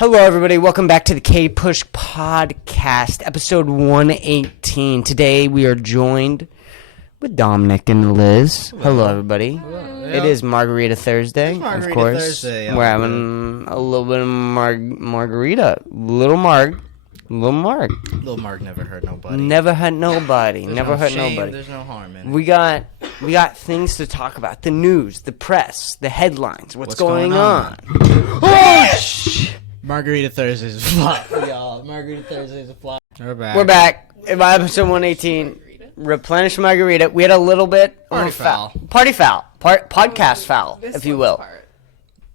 Hello, everybody. Welcome back to the Kpush Podcast, episode 118. Today, we are joined with Dominic and Liz. Hello, everybody. Hello. It is Margarita Thursday, Margarita of course. Thursday, We're having a little bit of margarita. Little Marg. Little Marg never hurt nobody. Never hurt nobody. There's Never no hurt shame, nobody. There's no harm in it. We got things to talk about. The news, the press, the headlines. What's going on? Oh, Margarita Thursday's a flop for y'all. Margarita Thursday's a flop. We're back. By episode 118. Replenish margarita. We had a little bit Party foul. Party foul. Podcast foul, if you will.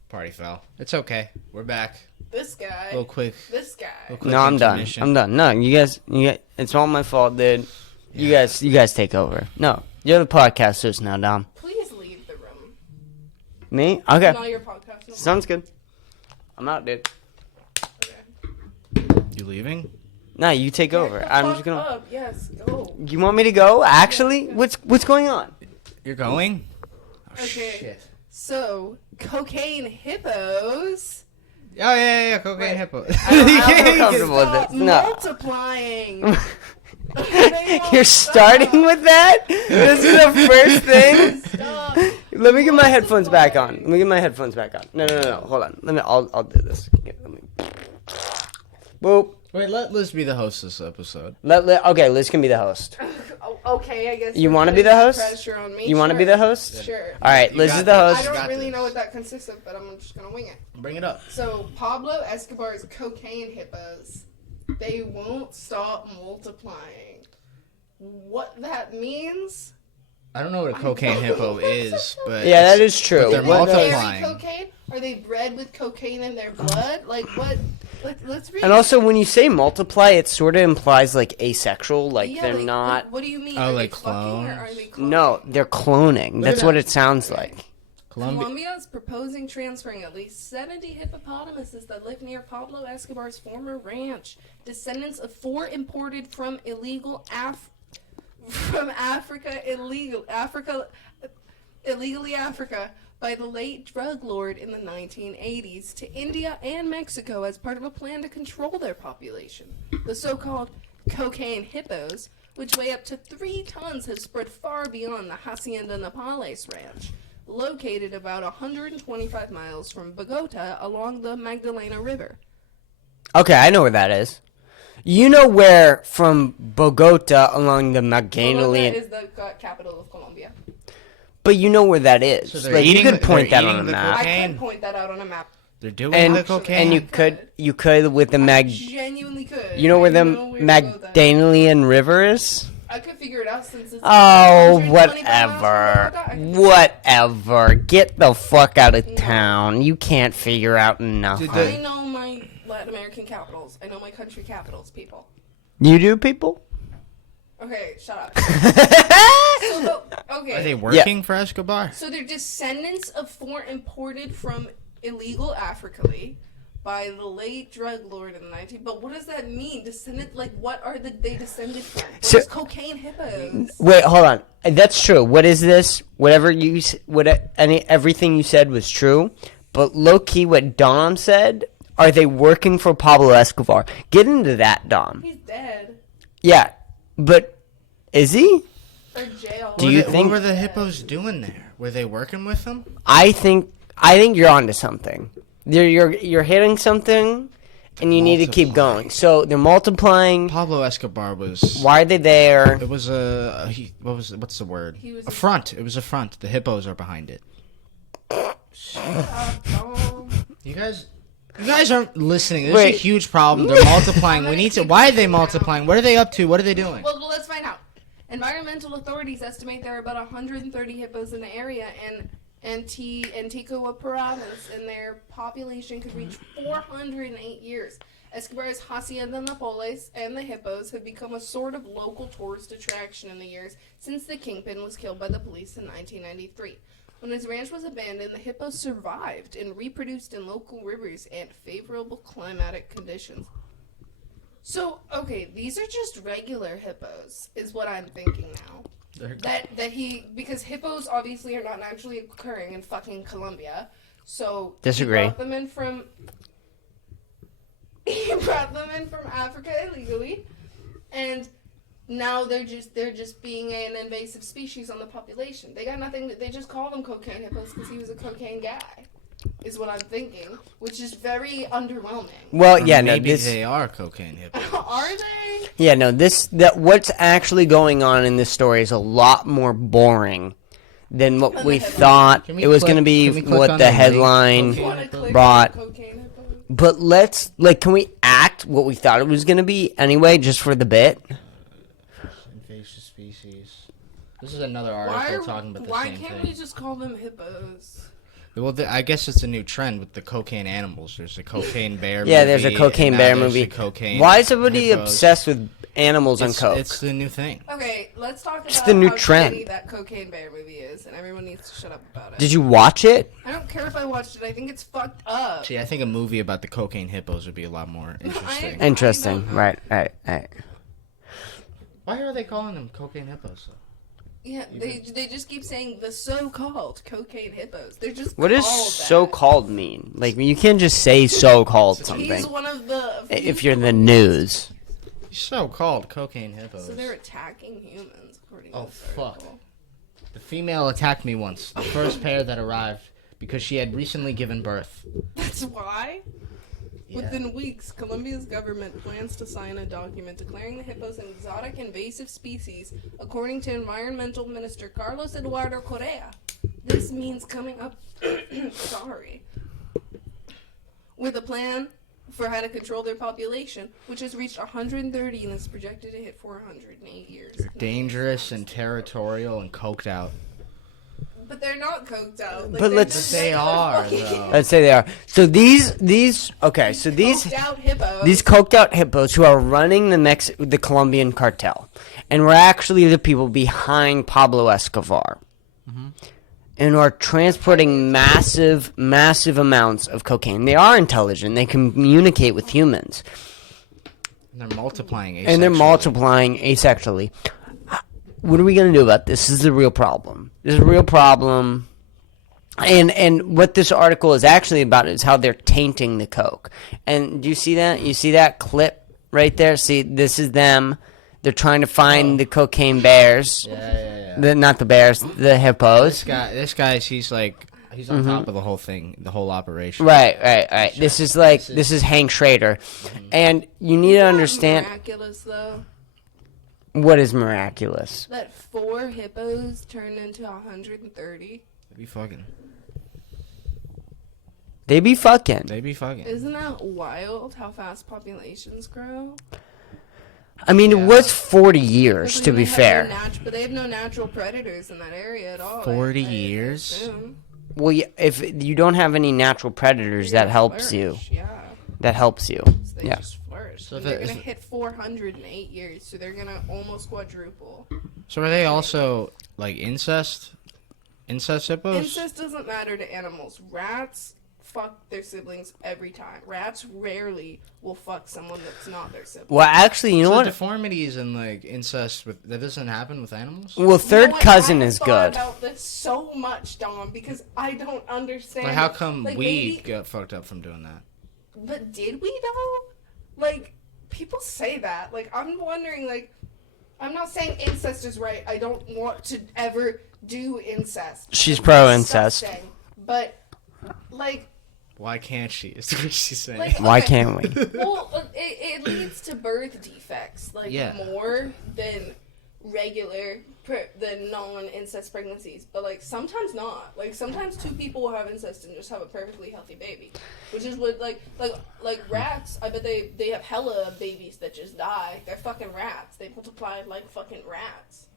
Party foul. It's okay. We're back. This guy. Real quick. This guy. No, I'm done. I'm done. No, you guys. It's all my fault, dude. You guys take over. No, you're the podcasters now, Dom. Please leave the room. Me? Okay. Not your podcast. Sounds good. I'm out, dude. Okay. You leaving? No, you take over. I'm just gonna. Up. Yes, go. You want me to go? Actually, what's going on? You're going? Oh, Okay. shit. So, cocaine hippos. Oh, yeah. Cocaine hippo. I'm comfortable with Stop this. No. multiplying. You're starting with that? This is the first thing? Stop. Let me get my headphones back on. No. Hold on. I'll do this. Boop. Wait, let Liz be the host this episode. Okay, Liz can be the host. Okay, I guess. You want to be the host? Pressure on me. You want to be the host? Sure. All right, You Liz got is the this. host. I Got don't really this. know what that consists of, but I'm just gonna wing it. Bring it up. So, Pablo Escobar's cocaine hippos, they won't stop multiplying. What that means? I don't know what a cocaine hippo is, but Yeah, that is true. but they're What- They multiplying. carry cocaine? Are they bred with cocaine in their blood? Like, what? Let's read. And also, when you say multiply, it sort of implies like asexual, like Yeah, they're like, not. What do you mean? Oh, Are like they fucking or are clones? they cloning? No, they're cloning. That's at what that. it sounds like. Colombia. Is proposing transferring at least 70 hippopotamuses that live near Pablo Escobar's former ranch, descendants of 4 imported from illegally Africa by the late drug lord in the 1980s to India and Mexico as part of a plan to control their population. The so-called cocaine hippos, which weigh up to 3 tons, have spread far beyond the Hacienda Napales ranch, located about 125 miles from Bogota along the Magdalena River. Okay, I know where that is. You know where from Bogota along the Magdalena. Bogota is the capital of Colombia. But you know where that is. So they're like you eating could the- point they're that on eating a the map. I Cocaine. could point that out on a map. They're doing And the cocaine. and you could with the Genuinely could. You know where I the know where Magdalena River is? I could figure it out since it's Oh, 125 miles whatever. from Bogota. I could figure it Whatever. Get the fuck out of town. You can't figure out nothing. out. I know my Latin American capitals. I know my country capitals, people. You do, people? Okay, shut up. Are Okay. they working for Escobar? So they're descendants of 4 imported from illegal Africa by the late drug lord in the 19th. But what does that mean? Descendant, like, what are they descended from? What So- is cocaine hippos? Wait, hold on. That's true. What is this? Everything you said was true. But low key, what Dom said, are they working for Pablo Escobar? Get into that, Dom. He's dead. Yeah, but is he? Or jail. Do you think- What were the hippos doing there? Were they working with them? I think you're onto something. You're hitting something, and you need to keep Multiplying. going. So they're multiplying. Pablo Escobar was. Why are they there? It was what's the word? He was A front. It was a front. The hippos are behind it. You guys aren't listening. There's Wait. a huge problem. They're multiplying. We need to. Why are they multiplying? What are they up to? What are they doing? Well, let's find out. Environmental authorities estimate there are about 130 hippos in the area, and Antigua province, and their population could reach 408 years. Escobar's Hacienda Naples and the hippos have become a sort of local tourist attraction in the years since the kingpin was killed by the police in 1993. When his ranch was abandoned, the hippos survived and reproduced in local rivers and favorable climatic conditions. So, okay, these are just regular hippos, is what I'm thinking now. Because hippos obviously are not naturally occurring in fucking Colombia, so Disagree. he brought them in from. in from Africa illegally, and now they're just being an invasive species on the population. They got nothing. They just call them cocaine hippos because he was a cocaine guy. Is what I'm thinking, which is very underwhelming. Well, Or yeah, no, maybe this. they are cocaine hippos. Are they? Yeah, no, what's actually going on in this story is a lot more boring than what we thought Can we it was click- going to be. can we click What on the the link? headline Okay. Want to click brought. on cocaine hippos? But let's can we act what we thought it was going to be anyway, just for the bit? Invasive species. This is another article talking about the Why same can't thing. we just call them hippos? Well, I guess it's a new trend with the cocaine animals. There's a cocaine bear movie. Yeah, there's a cocaine and now bear there's movie. a cocaine Why is everybody hippos. obsessed with animals on coke? It's the new thing. Okay, let's talk about the new how trend. shitty that cocaine bear movie is, and everyone needs to shut up about it. Did you watch it? I don't care if I watched it. I think it's fucked up. See, I think a movie about the cocaine hippos would be a lot more interesting. Interesting. don't know. Right. Why are they calling them cocaine hippos, though? Yeah, they just keep saying the so-called cocaine hippos. They're just What does called so-called mean? Like, you can't just say so-called that. something He's one of the if you're the news. So-called cocaine hippos. So they're attacking humans, according to Oh, this fuck. article. The female attacked me once. The first pair that arrived because she had recently given birth. That's why. Yeah. Within weeks, Colombia's government plans to sign a document declaring the hippos an exotic invasive species, according to Environmental Minister Carlos Eduardo Correa. This means coming up, with a plan for how to control their population, which has reached 130 and is projected to hit 400 in 8 years. They're dangerous and territorial and coked out. But they're not coked out. Like, But they're let's- just They are, fucking though. Let's say they are. So these coked out hippos. these coked out hippos who are running the Colombian cartel, and were actually the people behind Pablo Escobar, and are transporting massive amounts of cocaine. They are intelligent. They communicate with humans, And they're multiplying asexually. and they're multiplying asexually. What are we going to do about this? This is a real problem. This is a real problem. And what this article is actually about is how they're tainting the coke. And do you see that? You see that clip right there? See, this is them. They're trying to find the cocaine bears. Yeah. Not the bears, the hippos. This guy, he's on top of the whole thing, the whole operation. Right. This is Hank Schrader. And you need to understand Miraculous, though. what is miraculous. That 4 hippos turned into 130. They be fucking. They be fucking. They be fucking. Isn't that wild how fast populations grow? I mean, it Yeah. was 40 years, Because to they be have fair. but they have no natural predators in that area at all. 40 I years? assume. Well, if you don't have any natural predators, They're that gonna helps you. flourish, Yeah. That helps you. So they Yeah. just flourish. So And if they're it- going to hit 400 in 8 years, so they're going to almost quadruple. So are they also like incest? Incest hippos? Incest doesn't matter to animals. Rats fuck their siblings every time. Rats rarely will fuck someone that's not their sibling. Well, actually, you know So what? deformities and like incest that doesn't happen with animals? Well, third No, cousin I is thought good. about this so much, Dom, because I don't understand. Like how it. come Like, we maybe- got fucked up from doing that? But did we though? Like, people say that. Like, I'm wondering. Like, I'm not saying incest is right. I don't want to ever do incest. She's It's pro-incest. disgusting. But like, Why can't she? Is what she's saying. like Why okay. can't we? Well, it leads to birth defects, like Yeah. more than than non-incest pregnancies. But like sometimes not. Like sometimes 2 people will have incest and just have a perfectly healthy baby, which is what like rats. I bet they have hella babies that just die. They're fucking rats. They multiply like fucking rats.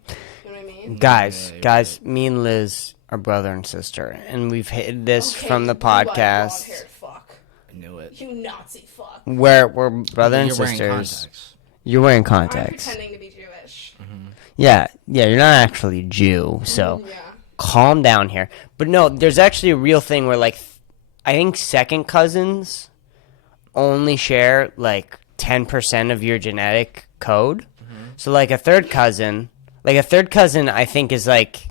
You know what I mean? Guys, me and Liz are brother and sister, and we've hit this Okay, from the you blonde-haired podcast fuck. I knew it. You Nazi fuck. where we're brother and You're wearing sisters. contacts. You're wearing I'm contacts. pretending to be Jewish. Yeah, you're not actually Jew, so Yeah. calm down here. But no, there's actually a real thing where, like, I think second cousins only share, like, 10% of your genetic code. So, like, a third cousin, I think is, like,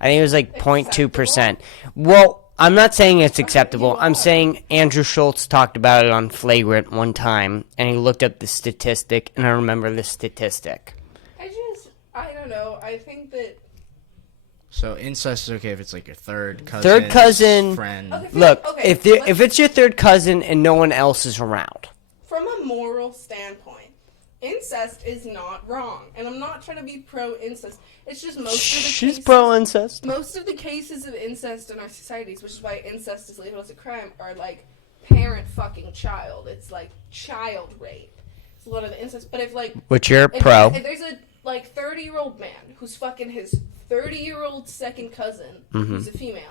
I think it was, like, 0.2%. Well, I'm not saying it's Okay, acceptable. you I'm are. saying Andrew Schultz talked about it on Flagrant one time, and he looked up the statistic, and I remember the statistic. I don't know. I think that. So incest is okay if it's like your third cousin. Third cousin. Friend. Okay, Look, okay, if it's your third cousin and no one else is around. From a moral standpoint, incest is not wrong, and I'm not trying to be pro-incest. It's just most of the She's cases, pro-incest. Most of the cases of incest in our societies, which is why incest is labeled as a crime, are like parent fucking child. It's like child rape. It's a lot of the incest. But if like, Which you're if pro. if there's a like 30-year-old man who's fucking his 30-year-old second cousin who's a female,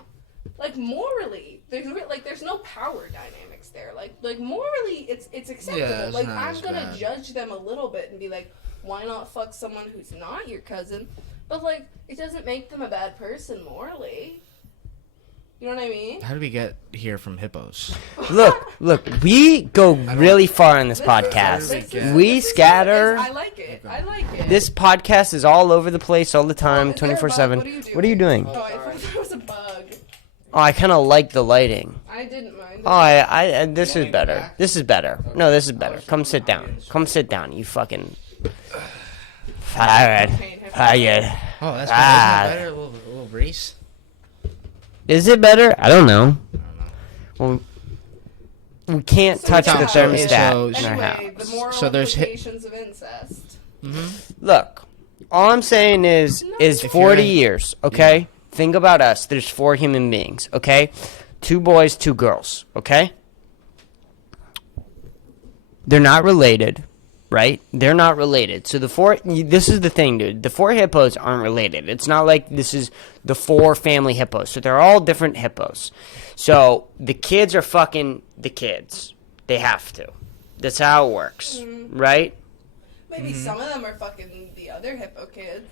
like morally, there's no power dynamics there. Like morally, it's acceptable. Yeah, it's like not I'm as gonna bad. judge them a little bit and be like, why not fuck someone who's not your cousin? But like, it doesn't make them a bad person morally. You know what I mean? How did we get here from hippos? Look, we go really far in this This podcast. is- We this is- scatter. I like it. I like it. This podcast is all over the place all the time, Is there a bug? 24/7. What are you doing? Oh, I thought there was a bug. Oh, I kind of like the lighting. I didn't mind. Oh, I this is me better. back? This is better. No, this is better. Come sit down. Come sit down, you fucking... Fired. Fired. Oh, that's Ah. better. Isn't that better? A little breeze. Is it better? I don't know. I don't know. Well, we can't So touch yeah, the thermostat so- in our Anyway, house. the moral So there's implications of incest. Look, all I'm saying is If 40 you're in- years, okay? Think about us. There's 4 human beings, okay? 2 boys, 2 girls, okay? They're not related, right? They're not related. So this is the thing, dude. The 4 hippos aren't related. It's not like this is the 4 family hippos. So they're all different hippos. So the kids are fucking the kids. They have to. That's how it works, right? Maybe some of them are fucking the other hippo kids.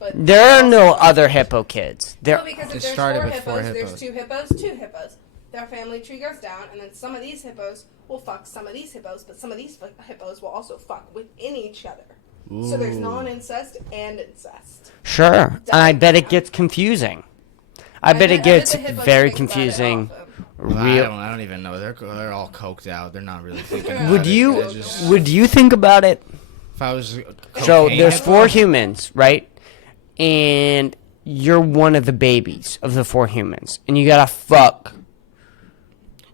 But There are no other hippo kids. There, No, because It if there's started 4 with hippos, 4 there's hippos. 2 hippos, 2 hippos. Their family tree goes down, and then some of these hippos will fuck some of these hippos, but some of these hippos will also fuck within each other. So there's non-incest and incest. Sure. And I bet it gets confusing. I bet it gets the hippos very think about it confusing. often. Well, Real. I don't even know. They're all coked out. They're not really thinking about Would it. you They're just- would you think about it? If I was So cocaine there's hippo- 4 humans, right? And you're one of the babies of the 4 humans, and you gotta fuck.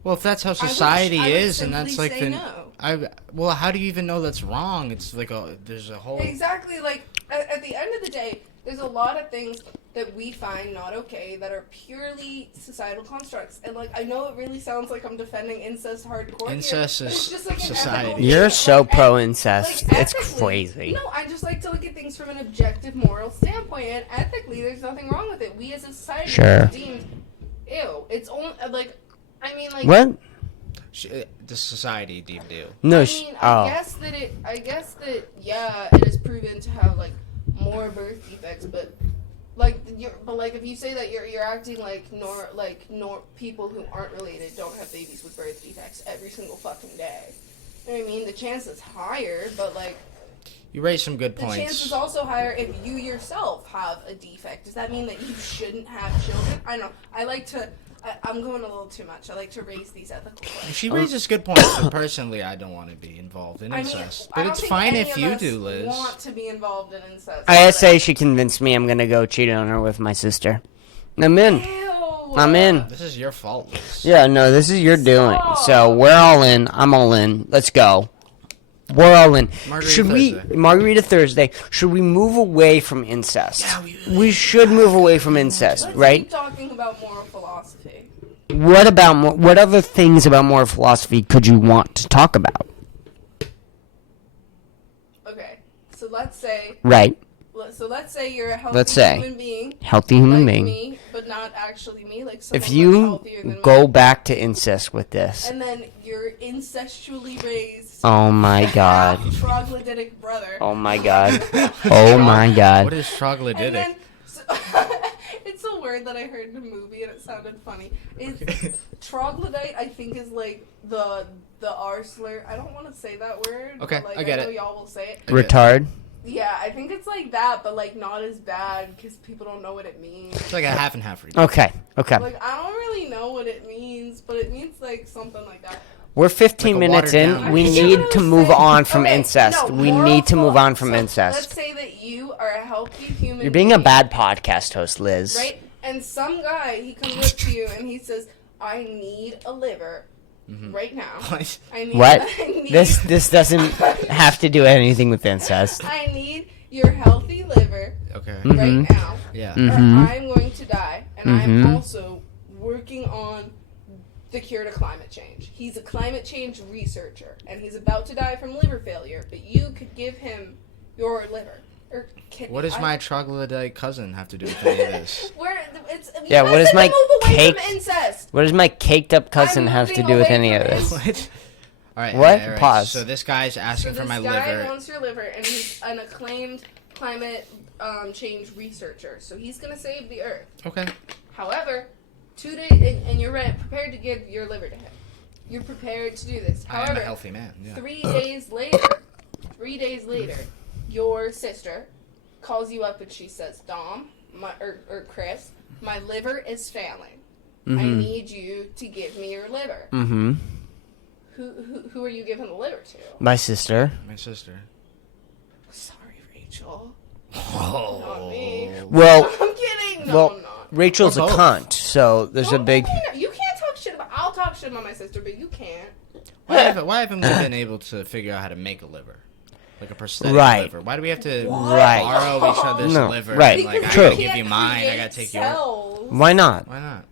Well, if that's how I society would is, and that's simply like say the no. well, how do you even know that's wrong? It's like there's a whole Exactly. Like at the end of the day, there's a lot of things that we find not okay that are purely societal constructs. And like I know it really sounds like I'm defending incest hardcore. Incest here, but is it's just like an society. ethical You're thing. so Like, pro-incest. like, It's ethically- crazy. No, I just like to look at things from an objective moral standpoint, and ethically, there's nothing wrong with it. We as a society Sure. are deemed, ew. It's only like, I mean, like What? the society deemed you. No. I mean, I guess that yeah, it is proven to have like more birth defects, but like if you say that you're acting like people who aren't related don't have babies with birth defects every single fucking day. You know what I mean? The chance is higher, but like You raised some good the points. chance is also higher if you yourself have a defect. Does that mean that you shouldn't have children? I know. I'm going a little too much. I like to raise these ethical questions. She raises good points, but personally, I don't want to be involved in I mean, incest. I But don't it's think fine any if of you us do, Liz. want to be involved in incest. I say she convinced me I'm gonna go cheat on her with my sister. I'm in. Ew. I'm in. This is your fault, Liz. Yeah, no, this is your doing. Stop. So we're all in. I'm all in. Let's go. We're all in. Margarita Should Thursday. we Margarita Thursday? Should we move away from incest? Yeah, we should move away from incest, Let's right? keep talking about moral philosophy. What other things about moral philosophy could you want to talk about? Okay, so let's say Right, let's say you're a healthy Let's say. human being, healthy human like being. me, but not actually me, like someone If much you healthier than go me. back to incest with this, And then your incestually raised oh my god, troglodytic brother. oh my god, oh my What god. is And troglodytic? then, so, it's a word that I heard in a movie and it sounded funny. It's troglodyte. I think is like the R slur. I don't want to say that word. Okay, but like, I get know it. y'all will say it. Retard. Yeah, I think it's like that, but like not as bad because people don't know what it means. It's like a half and half. Okay. Like I don't really know what it means, but it means like something like that. We're 15 Like a minutes watered in. down- We I need was to move saying- on from okay, incest. no, We moral need to move thought. on from So incest. Let's say that you are a healthy human. You're being a being, bad podcast host, Liz. right? And some guy he comes up to you and he says, "I need a liver right now. What? I need What? I need, This doesn't have to do anything with incest. I need your healthy liver Okay. Mhm. right now, Yeah. or Mhm. I'm going to die, and Mhm. I'm also working on the cure to climate change. He's a climate change researcher, and he's about to die from liver failure, but you could give him your liver. Or kidney. What does my troglodyte cousin have to do with any of this? Where it's you Yeah, guys what does have to my move away cake- from incest? What does my caked up cousin I'm have to moving do with away any of from this? What? All right. What? all right. Pause. So this guy's asking So for my this guy liver. wants your liver, and he's an acclaimed climate change researcher. So he's gonna save the earth. Okay. However, 2 days, and you're prepared to give your liver to him. You're prepared to do this. I am a However, healthy man. Yeah. 3 days later, your sister calls you up and she says, "Dom, or Kris, my liver is failing. I Mhm. need you to give me your liver." Mhm. Who are you giving the liver to? My sister. My sister. Sorry, Rachel. Oh. Not me. Well, I'm kidding. No, well, I'm not. Rachel's a Or both. cunt, so there's a Don't big. You can't talk shit about. I'll talk shit about my sister, but you can't. Why haven't we been able to figure out how to make a liver? Like a prosthetic Right. liver. Why do we have to Right. borrow each other's No, liver? right. Like, True. I gotta give you mine. I gotta take yours. yours. Why not? Why not?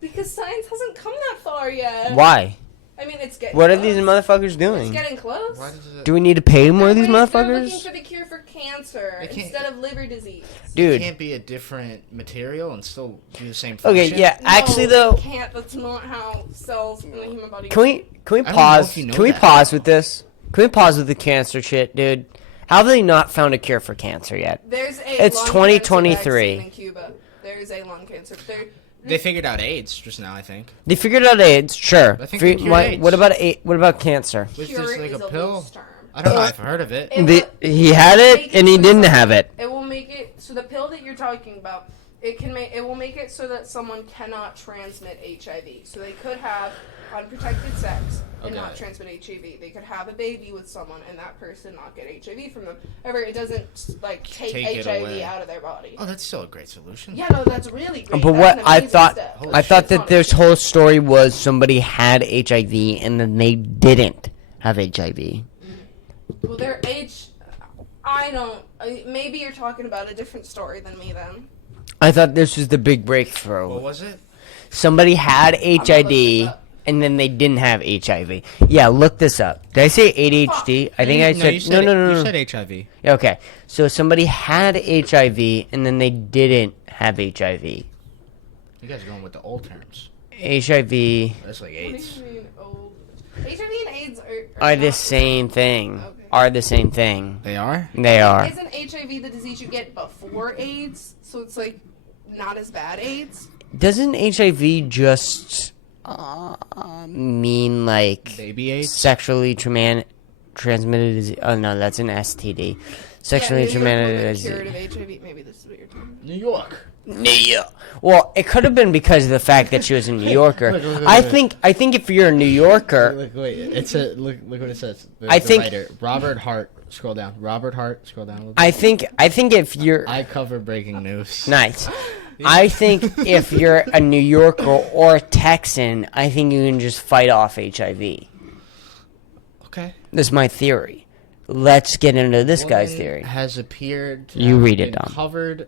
Because science hasn't come that far yet. Why? I mean, it's getting What are close. these motherfuckers It's doing? getting close. Why does it? Do we need to pay more of these They're looking motherfuckers? for the cure for cancer They can't- instead of liver disease. It Dude. can't be a different material and still do the same Okay, function. yeah. Actually, No, though, you can't. That's not how cells in the human body. can we I don't know pause? if you know Can we that. pause with this? Can we pause with the cancer shit, dude? How have they not found a cure for cancer yet? There's a It's lung 2023. cancer vaccine in Cuba. There is a lung cancer. They figured out AIDS just now, I think. They figured out AIDS, sure. I think they cured AIDS. What about What about cancer? Was Cure this like is a a pill? loose term. I don't know. I've heard of it. He had it and he didn't have it. It will make it so the pill that you're talking about, it will make it so that someone cannot transmit HIV. So they could have unprotected sex and not Okay. transmit HIV. They could have a baby with someone and that person not get HIV from them. However, it doesn't like take it HIV away. out of their body. Oh, that's still a great solution. Yeah, no, that's really great. But That's what an I amazing thought, step. Holy I shit. thought It's that not this a- whole story was somebody had HIV and then they didn't have HIV. Well, their age. Maybe you're talking about a different story than me then. I thought this was the big breakthrough. What was it? Somebody had look this HIV up. and then they didn't have HIV. Yeah, look this up. Did I say ADHD? I think I you said no. You said HIV. Okay, so somebody had HIV and then they didn't have HIV. You guys are going with the old terms. HIV That's like What AIDS. do you mean old? HIV and AIDS are the not- same thing. Okay. Are the same thing. They are? They are. Isn't HIV the disease you get before AIDS? So it's like not as bad AIDS? Doesn't HIV just mean like Baby AIDS? sexually transmitted disease? Oh no, that's an STD. Sexually yeah, New York transmitted woman disease. cured of HIV. Maybe this is what you're talking about. New York. Yeah. Well, it could have been because of the fact that she was a New Yorker. Look, I think if you're a New Yorker, Look, wait. It's a look what it says. I think- writer, Robert Hart. Scroll down. Robert Hart. Scroll down a little bit. I think if you're I cover breaking news. nice. I think if you're a New Yorker or a Texan, I think you can just fight off HIV. Okay. This is my theory. Let's get into this guy's Woman theory. has appeared to You have read it, been Dom.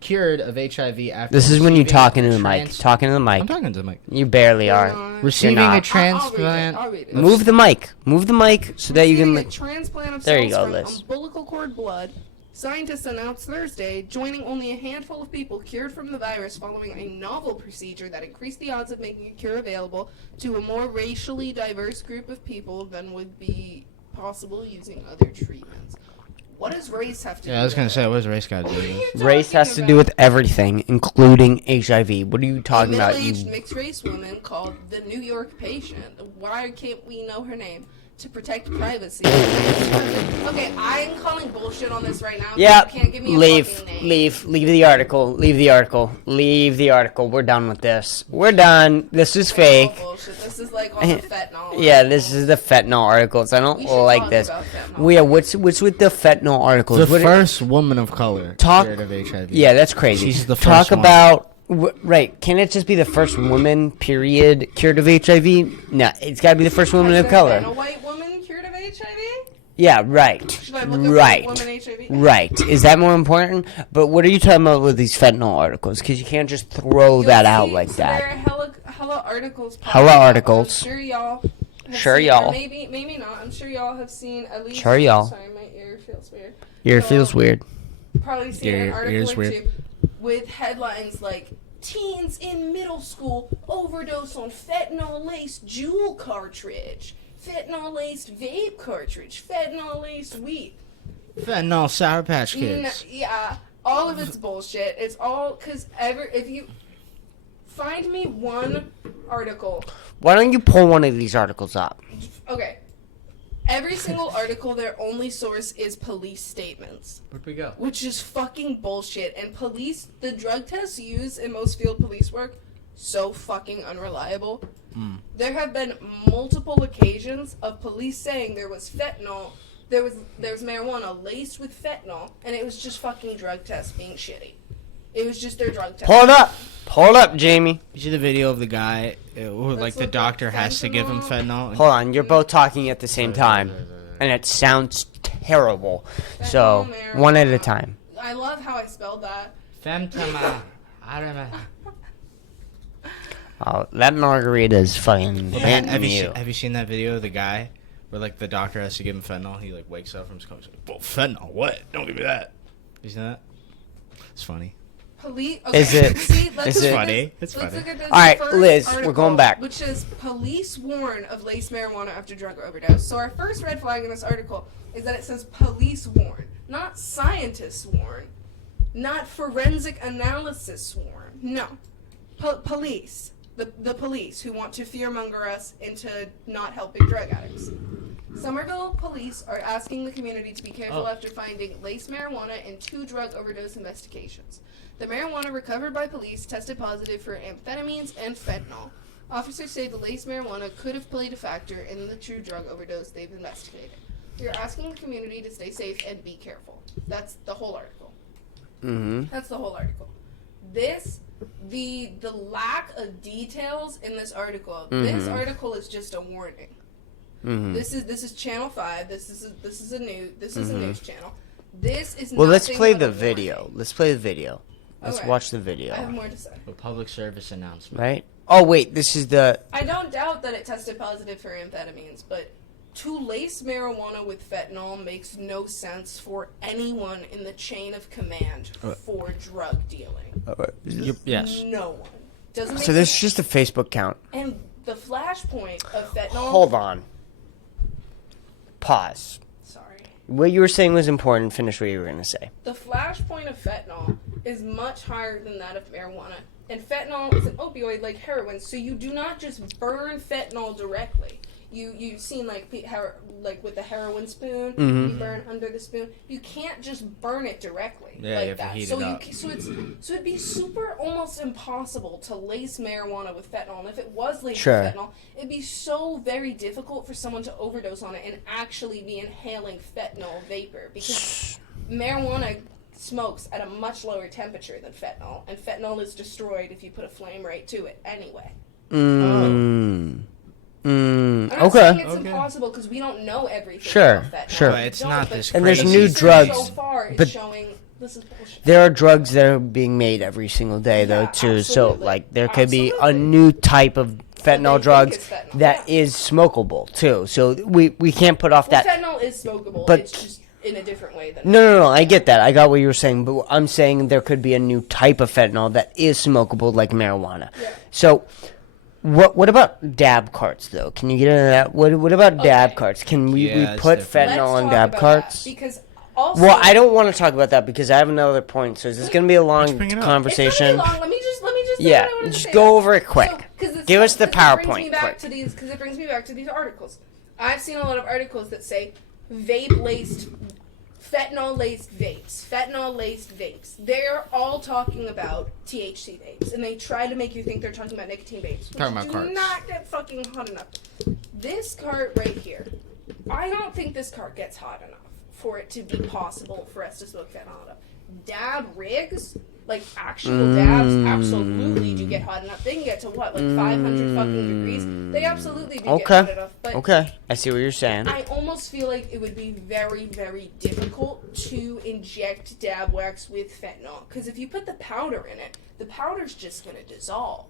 cured of HIV after This is when you receiving talking to a the mic. trans- Talking to the I'm mic. talking to the mic. You barely are. Receiving not. a I'll transplant. read it. Move the mic. Move the mic so that you Receiving can. a transplant of There you cells go, from Liz. umbilical cord blood. Scientists announced Thursday, joining only a handful of people cured from the virus following a novel procedure that increased the odds of making a cure available to a more racially diverse group of people than would be possible using other treatments. What does race have to do Yeah, I was with gonna it? say, what does race got to do What are with you it? Race talking has to about? do with everything, including HIV. What are you A talking about? middle-aged You mixed-race woman called the New York patient. Why can't we know her name? to protect privacy. Okay, I'm calling bullshit on this right now. Yeah, You can't give me a leave fucking name. the article. Leave the article. We're done with this. We're done. This is fake. Oh, bullshit. This is like all the fentanyl. Yeah, this is the fentanyl articles. I don't We should like talk this. about fentanyl. What's with the fentanyl articles? The What- first woman of color Talk- cured of HIV. Yeah, that's crazy. She's the Talk first one. about right. Can it just be the first woman, period, cured of HIV? No, it's got to be the first woman Has of there color. been a white woman cured of HIV? Yeah, right. Should I look up Right. white woman HIV? Right. Is that more important? But what are you talking about with these fentanyl articles? Because you can't just throw that You'll out see- like so There are that. hella articles. popping Hella up. articles. I'm sure y'all. have Sure seen- y'all. or maybe not. I'm sure y'all have seen at least. Sure y'all. Sorry, my ear feels weird. Here, it feels weird. Probably seen Your an article ear's or weird. two with headlines like "Teens in middle school overdose on fentanyl-laced jewel cartridge, fentanyl-laced vape cartridge, fentanyl-laced weed." Fentanyl Sour Patch Kids. Yeah, all of it's bullshit. It's all because if you find me one article, Why don't you pull one of these articles up? okay. Every single article, their only source is police statements, Where'd we go? which is fucking bullshit. And the drug tests used in most field police work, so fucking unreliable. There have been multiple occasions of police saying there was fentanyl, there was marijuana laced with fentanyl, and it was just fucking drug tests being shitty. It was just their drug test. Pull it up, Jamie. You see the video of the guy, where, like Let's the look doctor up has to give him fentanyl? Hold on, you're both talking at the same time, and it sounds terrible. So, Fentanyl, one at a marijuana. time. I love how I spelled that. Fentanyl. I don't know. Oh, that margarita is fucking hitting you. Have you seen that video of the guy where like the doctor has to give him fentanyl? He like wakes up from his coma. He's like, "Well, fentanyl? What? Don't give me that." You seen that? It's funny. Police. Okay. Is it- See, let's is look it- at Funny. this- It's let's funny. look at this All right, first Liz, we're article, going back. Which is police warn of laced marijuana after drug overdose. So our first red flag in this article is that it says police warn, not scientists warn, not forensic analysis warn. No, police. The police who want to fearmonger us into not helping drug addicts. Somerville police are asking the community to be careful after finding laced marijuana in 2 drug overdose investigations. The marijuana recovered by police tested positive for amphetamines and fentanyl. Officers say the laced marijuana could have played a factor in the true drug overdose they've investigated. We are asking the community to stay safe and be careful. That's the whole article. Mm-hmm. That's the whole article. The lack of details in this article. This article is just a warning. Mm-hmm. This is Channel 5. This is a news channel. This is Well, let's nothing play but a the video. warning. Let's play the video. Let's Okay. watch the I have video. more to say. A public service announcement. Right? Oh, wait, this is the... I don't doubt that it tested positive for amphetamines, but to lace marijuana with fentanyl makes no sense for anyone in the chain of command for drug dealing. Yes. No one. Doesn't make So this is sense. just a Facebook count. And the flashpoint of fentanyl. Hold on. Pause. Sorry. What you were saying was important. Finish what you were going to say. The flashpoint of fentanyl is much higher than that of marijuana. And fentanyl is an opioid like heroin, so you do not just burn fentanyl directly. You've seen like with the heroin spoon, you burn under the spoon. You can't just burn it directly Yeah, like you have to that. heat so it up. so it'd be super almost impossible to lace marijuana with fentanyl. And if it was laced Sure. with fentanyl, it'd be so very difficult for someone to overdose on it and actually be inhaling fentanyl vapor because marijuana smokes at a much lower temperature than fentanyl, and fentanyl is destroyed if you put a flame rate to it anyway. I'm not saying it's impossible because we don't know everything Sure, about fentanyl. sure. We It's don't, not but this And there's crazy. new research drugs, so far is but- showing this is bullshit. There are drugs that are being made every single day, though, Yeah, too. So, absolutely. like, there could be a Absolutely. new type of fentanyl think drugs is fentanyl, that yeah. is smokable, too. So we can't put off Well, that. fentanyl is smokable. but- It's just in a different way than No, I get that. I got what you were saying, but I'm saying there could be a new type of fentanyl that is smokable, like marijuana. Yeah. So, what about dab carts, though? Can you get into that? What about dab carts? Can we Yeah, it's put different. fentanyl Let's on talk dab about carts? that, because also, Well, I don't want to talk about that because I have another point. So is this going to be a long bring it up. conversation? It's gonna be long. Let me just say Yeah, what I wanted to just say go about it. over it quick. So, 'cause Give us the this brings me PowerPoint back quick. to these because it brings me back to these articles. I've seen a lot of articles that say fentanyl-laced vapes. They're all talking about THC vapes, and they try to make you think they're talking about nicotine vapes, Talking about which do carts. not get fucking hot enough. This cart right here, I don't think this cart gets hot enough for it to be possible for us to smoke fentanyl out of. Dab rigs, like actual dabs, absolutely do get hot enough. They can get to what, like 500 fucking degrees? They absolutely do get hot enough. But Okay, I see what you're saying. I almost feel like it would be very, very difficult to inject dab wax with fentanyl. Because if you put the powder in it, the powder's just going to dissolve.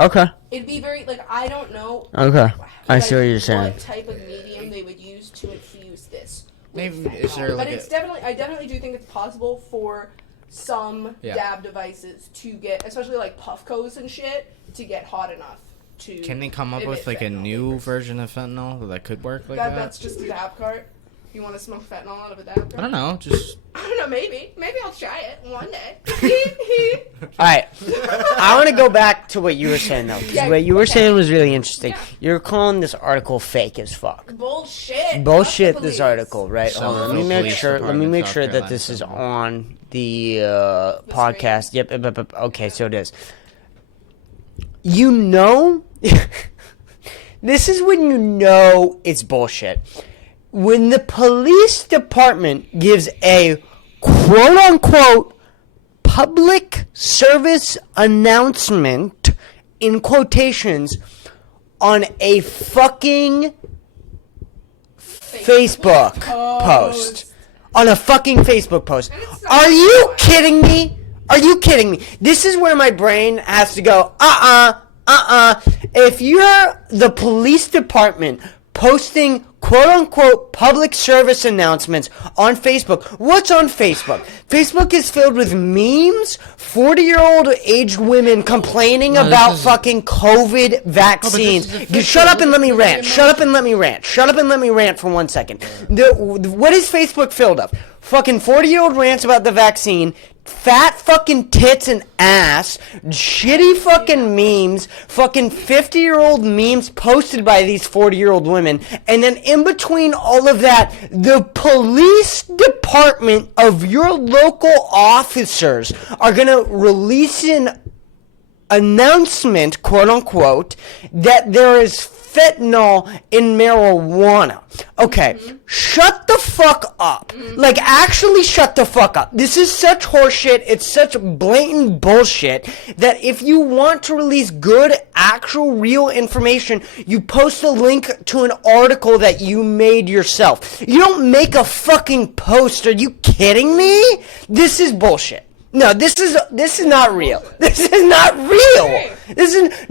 Okay. It'd be very, like, I don't know. Okay. I like, see what you're saying. What type of medium they would use to infuse this with Maybe, fentanyl. is there, like, But it's definitely, I definitely do think it's possible for some dab devices to get, especially like Puffcos and shit, to get hot enough to. Can they come up emit with like a fentanyl new vapors. version of fentanyl that could work like that? That's just a dab cart. You want to smoke fentanyl out of a dab cart? I don't know. Just I don't know, maybe. Maybe I'll try it one day. All right. I want to go back to what you were saying, though. 'Cause what you were saying was really interesting. Yeah. You're calling this article fake as fuck. Bullshit. Bullshit, Fuck the this police. article, right? Some Hold on, let me local make police sure. Let me department, make South sure that Carolina, this is something. on the podcast. Yep. Okay, so it is. You know, this is when you know it's bullshit. When the police department gives a quote-unquote public service announcement, in quotations, on a fucking Facebook post. On a fucking Facebook post. And it's not Are you fun. kidding me? Are you kidding me? This is where my brain has to go, If you're the police department posting quote-unquote public service announcements on Facebook, what's on Facebook? Facebook is filled with memes, 40-year-old aged women complaining No, this about is- fucking COVID vaccines. is You shut up and let me rant. Shut up and let me rant. Shut up and let me rant for 1 second. What is Facebook filled of? Fucking 40-year-old rants about the vaccine, fat fucking tits and ass, shitty fucking memes, fucking 50-year-old memes posted by these 40-year-old women, and then in between all of that, the police department of your local officers are gonna release an announcement, quote unquote, that there is fentanyl in marijuana. Okay, shut the fuck up. Like, actually shut the fuck up. This is such horseshit, it's such blatant bullshit, that if you want to release good, actual, real information, you post a link to an article that you made yourself. You don't make a fucking post. Are you kidding me? This is bullshit. No, this is not real. This is not real.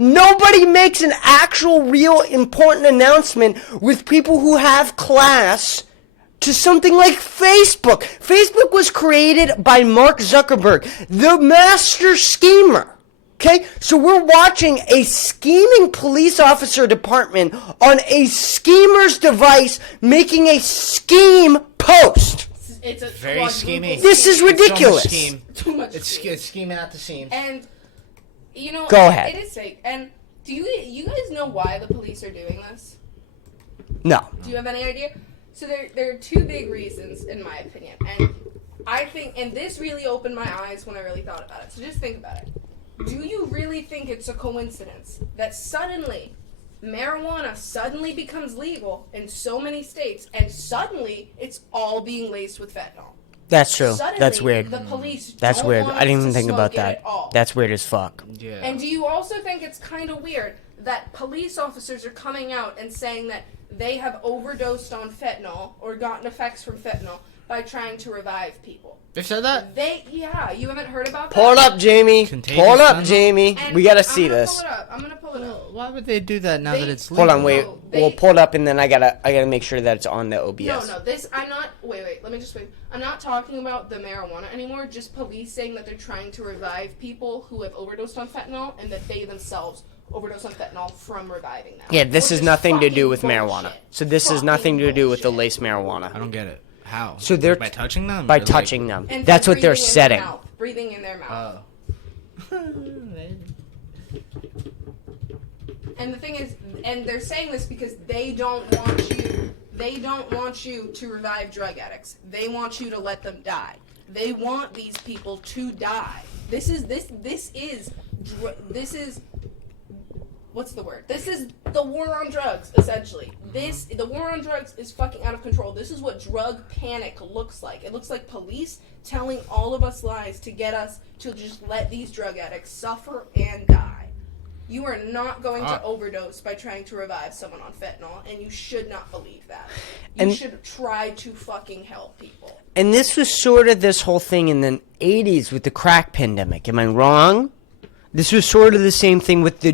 Nobody makes an actual, real, important announcement with people who have class to something like Facebook. Facebook was created by Mark Zuckerberg, the master schemer. Okay, so we're watching a scheming police officer department on a schemer's device making a scheme post. It's a Very quadruple scheming. This is scheme. ridiculous. It's so much scheme. Too much It's scheme. scheming out the seams. And you know, Go ahead. It is fake. And do you guys know why the police are doing this? No. Do you have any idea? So there are two big reasons, in my opinion, and I think, and this really opened my eyes when I really thought about it. So just think about it. Do you really think it's a coincidence that suddenly marijuana suddenly becomes legal in so many states, and suddenly it's all being laced with fentanyl? That's true. Suddenly, That's weird. The police That's don't weird. want I didn't us even to think about smoke it that. at all. That's weird as fuck. Yeah. And do you also think it's kind of weird that police officers are coming out and saying that they have overdosed on fentanyl or gotten effects from fentanyl by trying to revive people? They've said that? You haven't heard about that? Pull it up, Jamie. Contagious Pull it up, fentanyl? Jamie. And We gotta I'm see gonna this. Pull it up. I'm gonna pull it up. Why would they do that now They- that it's legal? Hold on, wait. No, We'll pull it up, and then I gotta make sure that it's on the OBS. No, I'm not, wait, let me just wait. I'm not talking about the marijuana anymore, just police saying that they're trying to revive people who have overdosed on fentanyl and that they themselves overdose on fentanyl from reviving them. Yeah, this Which is is nothing to fucking do with bullshit. marijuana. So this is Fucking nothing to do with the bullshit. lace marijuana. I don't get it. How? So they're by touching them? by Or, like- touching them. And That's what they're breathing in their setting. mouth, breathing in their mouth. Oh. And the thing is, and they're saying this because they don't want you to revive drug addicts. They want you to let them die. They want these people to die. This is what's the word? This is the war on drugs, essentially. The war on drugs is fucking out of control. This is what drug panic looks like. It looks like police telling all of us lies to get us to just let these drug addicts suffer and die. You are not going to overdose by trying to revive someone on fentanyl, and you should not believe that. You should try to fucking help people. And this was sort of this whole thing in the 80s with the crack pandemic. Am I wrong? This was sort of the same thing with the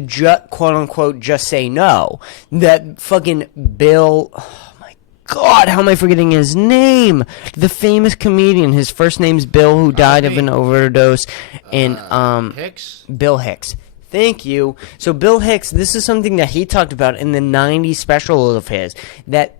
quote-unquote just say no. That fucking Bill... Oh my God, how am I forgetting his name? The famous comedian. His first name's Bill, who died of an overdose. Hicks? Bill Hicks. Thank you. So Bill Hicks, this is something that he talked about in the 90s special of his, that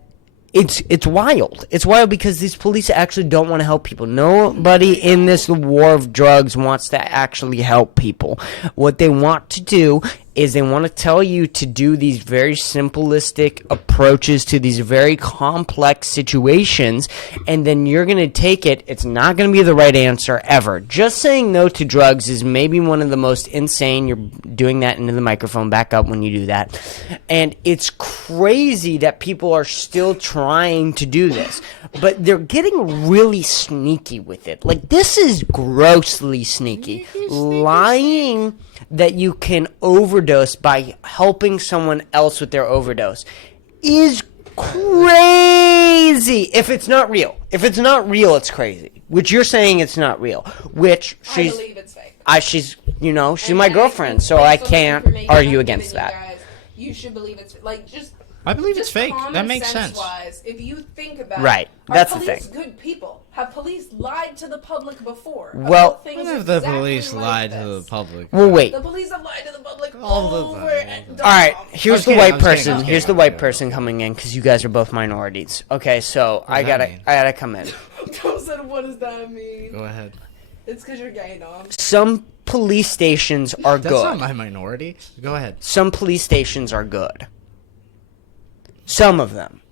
it's wild. It's wild because these police actually don't want to help people. Nobody in this war of drugs wants to actually help people. What they want to do is they want to tell you to do these very simplistic approaches to these very complex situations, and then you're going to take it. It's not going to be the right answer ever. Just saying no to drugs is maybe one of the most insane. You're doing that into the microphone. Back up when you do that. And it's crazy that people are still trying to do this, but they're getting really sneaky with it. Like, this is grossly sneaky. Lying that you can overdose by helping someone else with their overdose is crazy. If it's not real. If it's not real, it's crazy. Which you're saying it's not real. Which I believe it's fake. She's my girlfriend, so I can't argue against that. Guys, you should believe it's like just. I believe it's fake. That makes sense. Wise, if you think about right, that's the thing. Are police good people? Have police lied to the public before? Well, when have the police lied to the public? Well, wait. The police have lied to the public All right, here's the white person. Here's the white person coming in because you guys are both minorities. Okay, so I gotta come in. What does that mean? Go ahead. It's because you're gay, dog. Some police stations are good. That's not my minority. Go ahead. Some police stations are good. Some of them.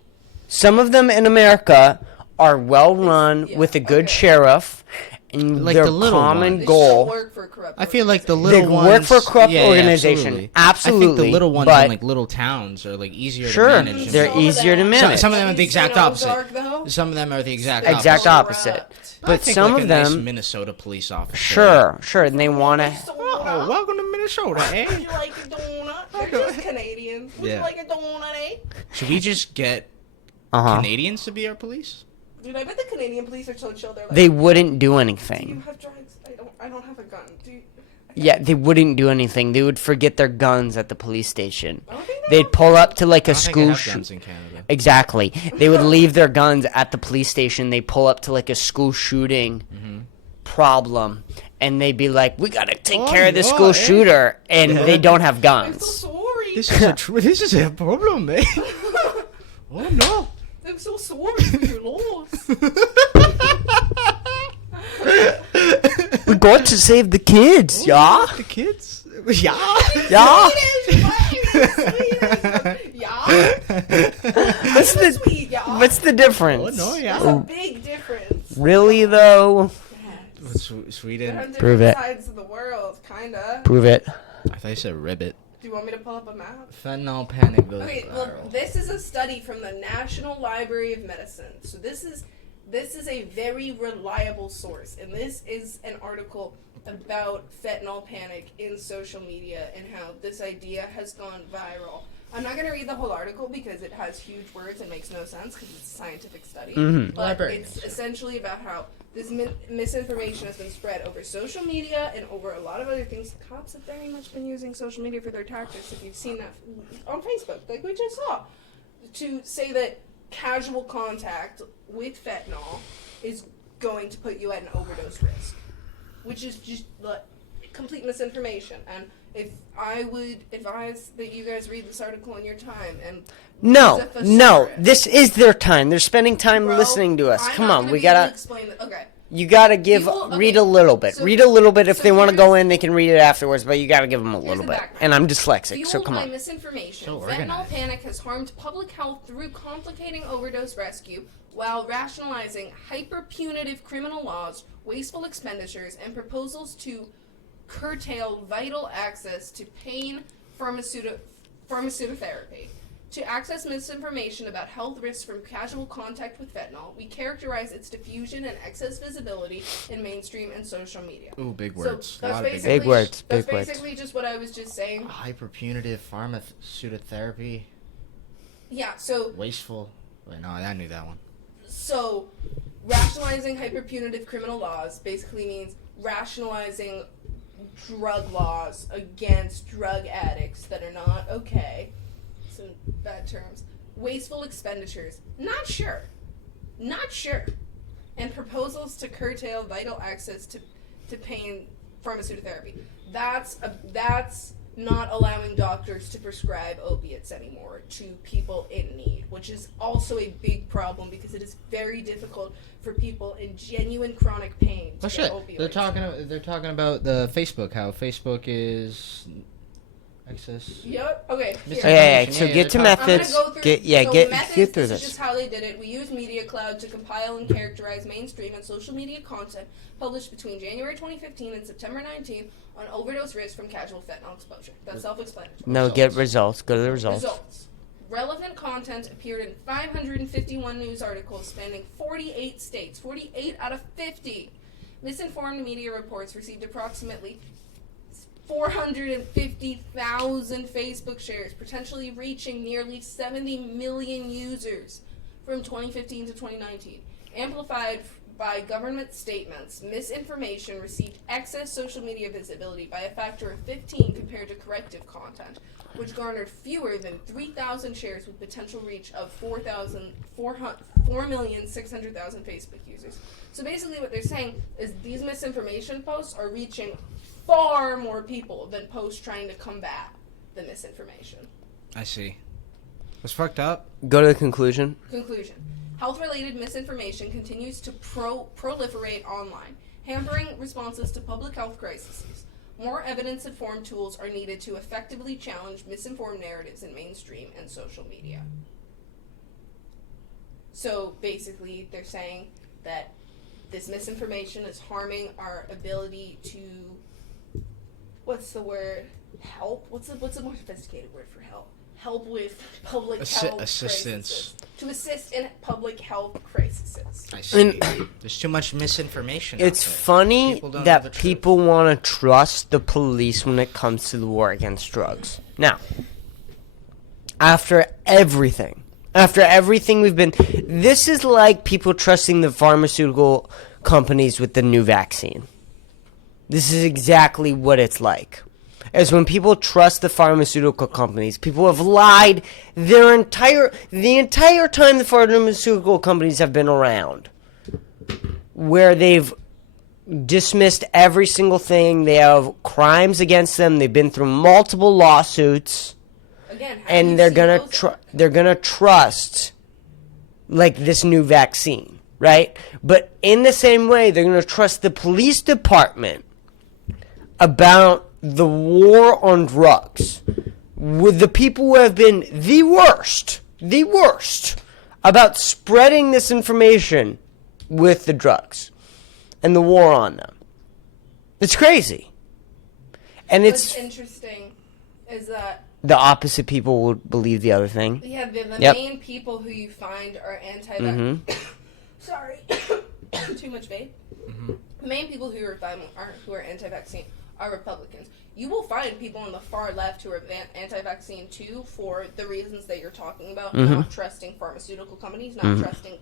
Some of them in America are well run with a good sheriff, and like their the common goal. Work for a corrupt I feel like the little ones work for a corrupt organization. Absolutely. I think the little ones but in like little towns are like easier to sure, manage. they're easier to manage. Some of them are the exact opposite. Some of them are the exact opposite. But some like of a them, nice Minnesota police officer. Sure, and they want to. Oh, welcome to Minnesota, eh? Would you like a donut? They're just Canadians. Would you like a donut, eh? Should we just get Canadians to be our police? Dude, I bet the Canadian police are so chill. They're like, they wouldn't do do you anything. have drugs? I don't have a gun. Yeah, they wouldn't do anything. They would forget their guns at the police station. Okay, They'd pull up to like a school guns shoot. in Canada. Exactly. They would leave their guns at the police station. They pull up to like a school shooting problem, and they'd be like, "We gotta take care of the school shooter," and they don't have I'm guns. so sorry. This is a problem, eh? Oh no! I'm so sorry for your loss. We got to save the kids, yeah. The kids? Yeah. Yeah. Yeah. What's the difference? Oh no, yeah. There's a big difference. Really though? Sweden. They're on Prove different it. sides of the world, kinda. Prove it. I thought you said ribbit. Do you want me to pull up a map? Fentanyl panic goes Okay, viral. well, this is a study from the National Library of Medicine. So this is a very reliable source, and this is an article about fentanyl panic in social media and how this idea has gone viral. I'm not going to read the whole article because it has huge words and makes no sense because it's a scientific study. Mhm. But it's essentially about how this misinformation has been spread over social media and over a lot of other things. Cops have very much been using social media for their tactics, if you've seen that on Facebook, like we just saw, to say that casual contact with fentanyl is going to put you at an overdose risk, which is just like complete misinformation. And if I would advise that you guys read this article in your time and No, this is their time. They're spending time Bro, listening to us. I'm Come not on, gonna we be able to gotta. explain that. Okay. You gotta give read a little bit. So- Read a little bit. If so they want to go here's- in, they can read it afterwards. But you gotta give them a Here's little the bit. background. And I'm dyslexic, so Fueled come by on. misinformation, So fentanyl organized. panic has harmed public health through complicating overdose rescue while rationalizing hyper-punitive criminal laws, wasteful expenditures, and proposals to curtail vital access to pain pharmacotherapy. To access misinformation about health risks from casual contact with fentanyl, we characterize its diffusion and excess visibility in mainstream and social media. Ooh, big So words. A that's lot of basically, Big words, That's big words. basically just what I was just saying. Hyperpunitive pharmacotherapy. Yeah, so Wasteful. Wait, no, I knew that one. So, rationalizing hyperpunitive criminal laws basically means rationalizing drug laws against drug addicts that are not okay. Some bad terms. Wasteful expenditures. Not sure. And proposals to curtail vital access to pain pharmacotherapy. That's not allowing doctors to prescribe opiates anymore to people in need, which is also a big problem because it is very difficult for people in genuine chronic pain to Oh get shit! opioids. They're talking about the Facebook. How Facebook is excess. Yep. Okay. Here. Yeah, so Yeah, get to they're I'm gonna methods. go through. Get methods, through this. Is this. just how they did it. We use Media Cloud to compile and characterize mainstream and social media content published between January 2015 and September 19th on overdose risk from casual fentanyl exposure. That's self-explanatory. No, get results. Go to the results. Results. Relevant content appeared in 551 news articles spanning 48 states. 48 out of 50. Misinformed media reports received approximately 450,000 Facebook shares, potentially reaching nearly 70 million users from 2015 to 2019. Amplified by government statements, misinformation received excess social media visibility by a factor of 15 compared to corrective content, which garnered fewer than 3,000 shares with potential reach of 4,600,000 Facebook users. So basically what they're saying is these misinformation posts are reaching far more people than posts trying to combat the misinformation. I see. What's fucked up? Go to the conclusion. Conclusion. Health-related misinformation continues to proliferate online, hampering responses to public health crises. More evidence-informed tools are needed to effectively challenge misinformed narratives in mainstream and social media. So basically, they're saying that this misinformation is harming our ability to, what's the word? Help? What's a more sophisticated word for help? Help with public health assistance. crises. To assist in public health crises. I see. And- There's too much misinformation. It's out there. funny People don't know the that truth. people want to trust the police when it comes to the war against drugs. Now, after everything we've been, this is like people trusting the pharmaceutical companies with the new vaccine. This is exactly what it's like. As when people trust the pharmaceutical companies, people have lied the entire time the pharmaceutical companies have been around, where they've dismissed every single thing. They have crimes against them. They've been through multiple lawsuits, Again, have and you they're seen gonna those? they're gonna trust like this new vaccine, right? But in the same way, they're gonna trust the police department about the war on drugs with the people who have been the worst about spreading this information with the drugs and the war on them. It's crazy. And What's it's interesting is that the opposite people will believe the other thing. the Yep. main people who you find are Mhm. Sorry, too much vape. The main people who are anti-vaccine are Republicans. You will find people on the far left who are anti-vaccine too, for the reasons that you're talking about, not trusting pharmaceutical companies, not trusting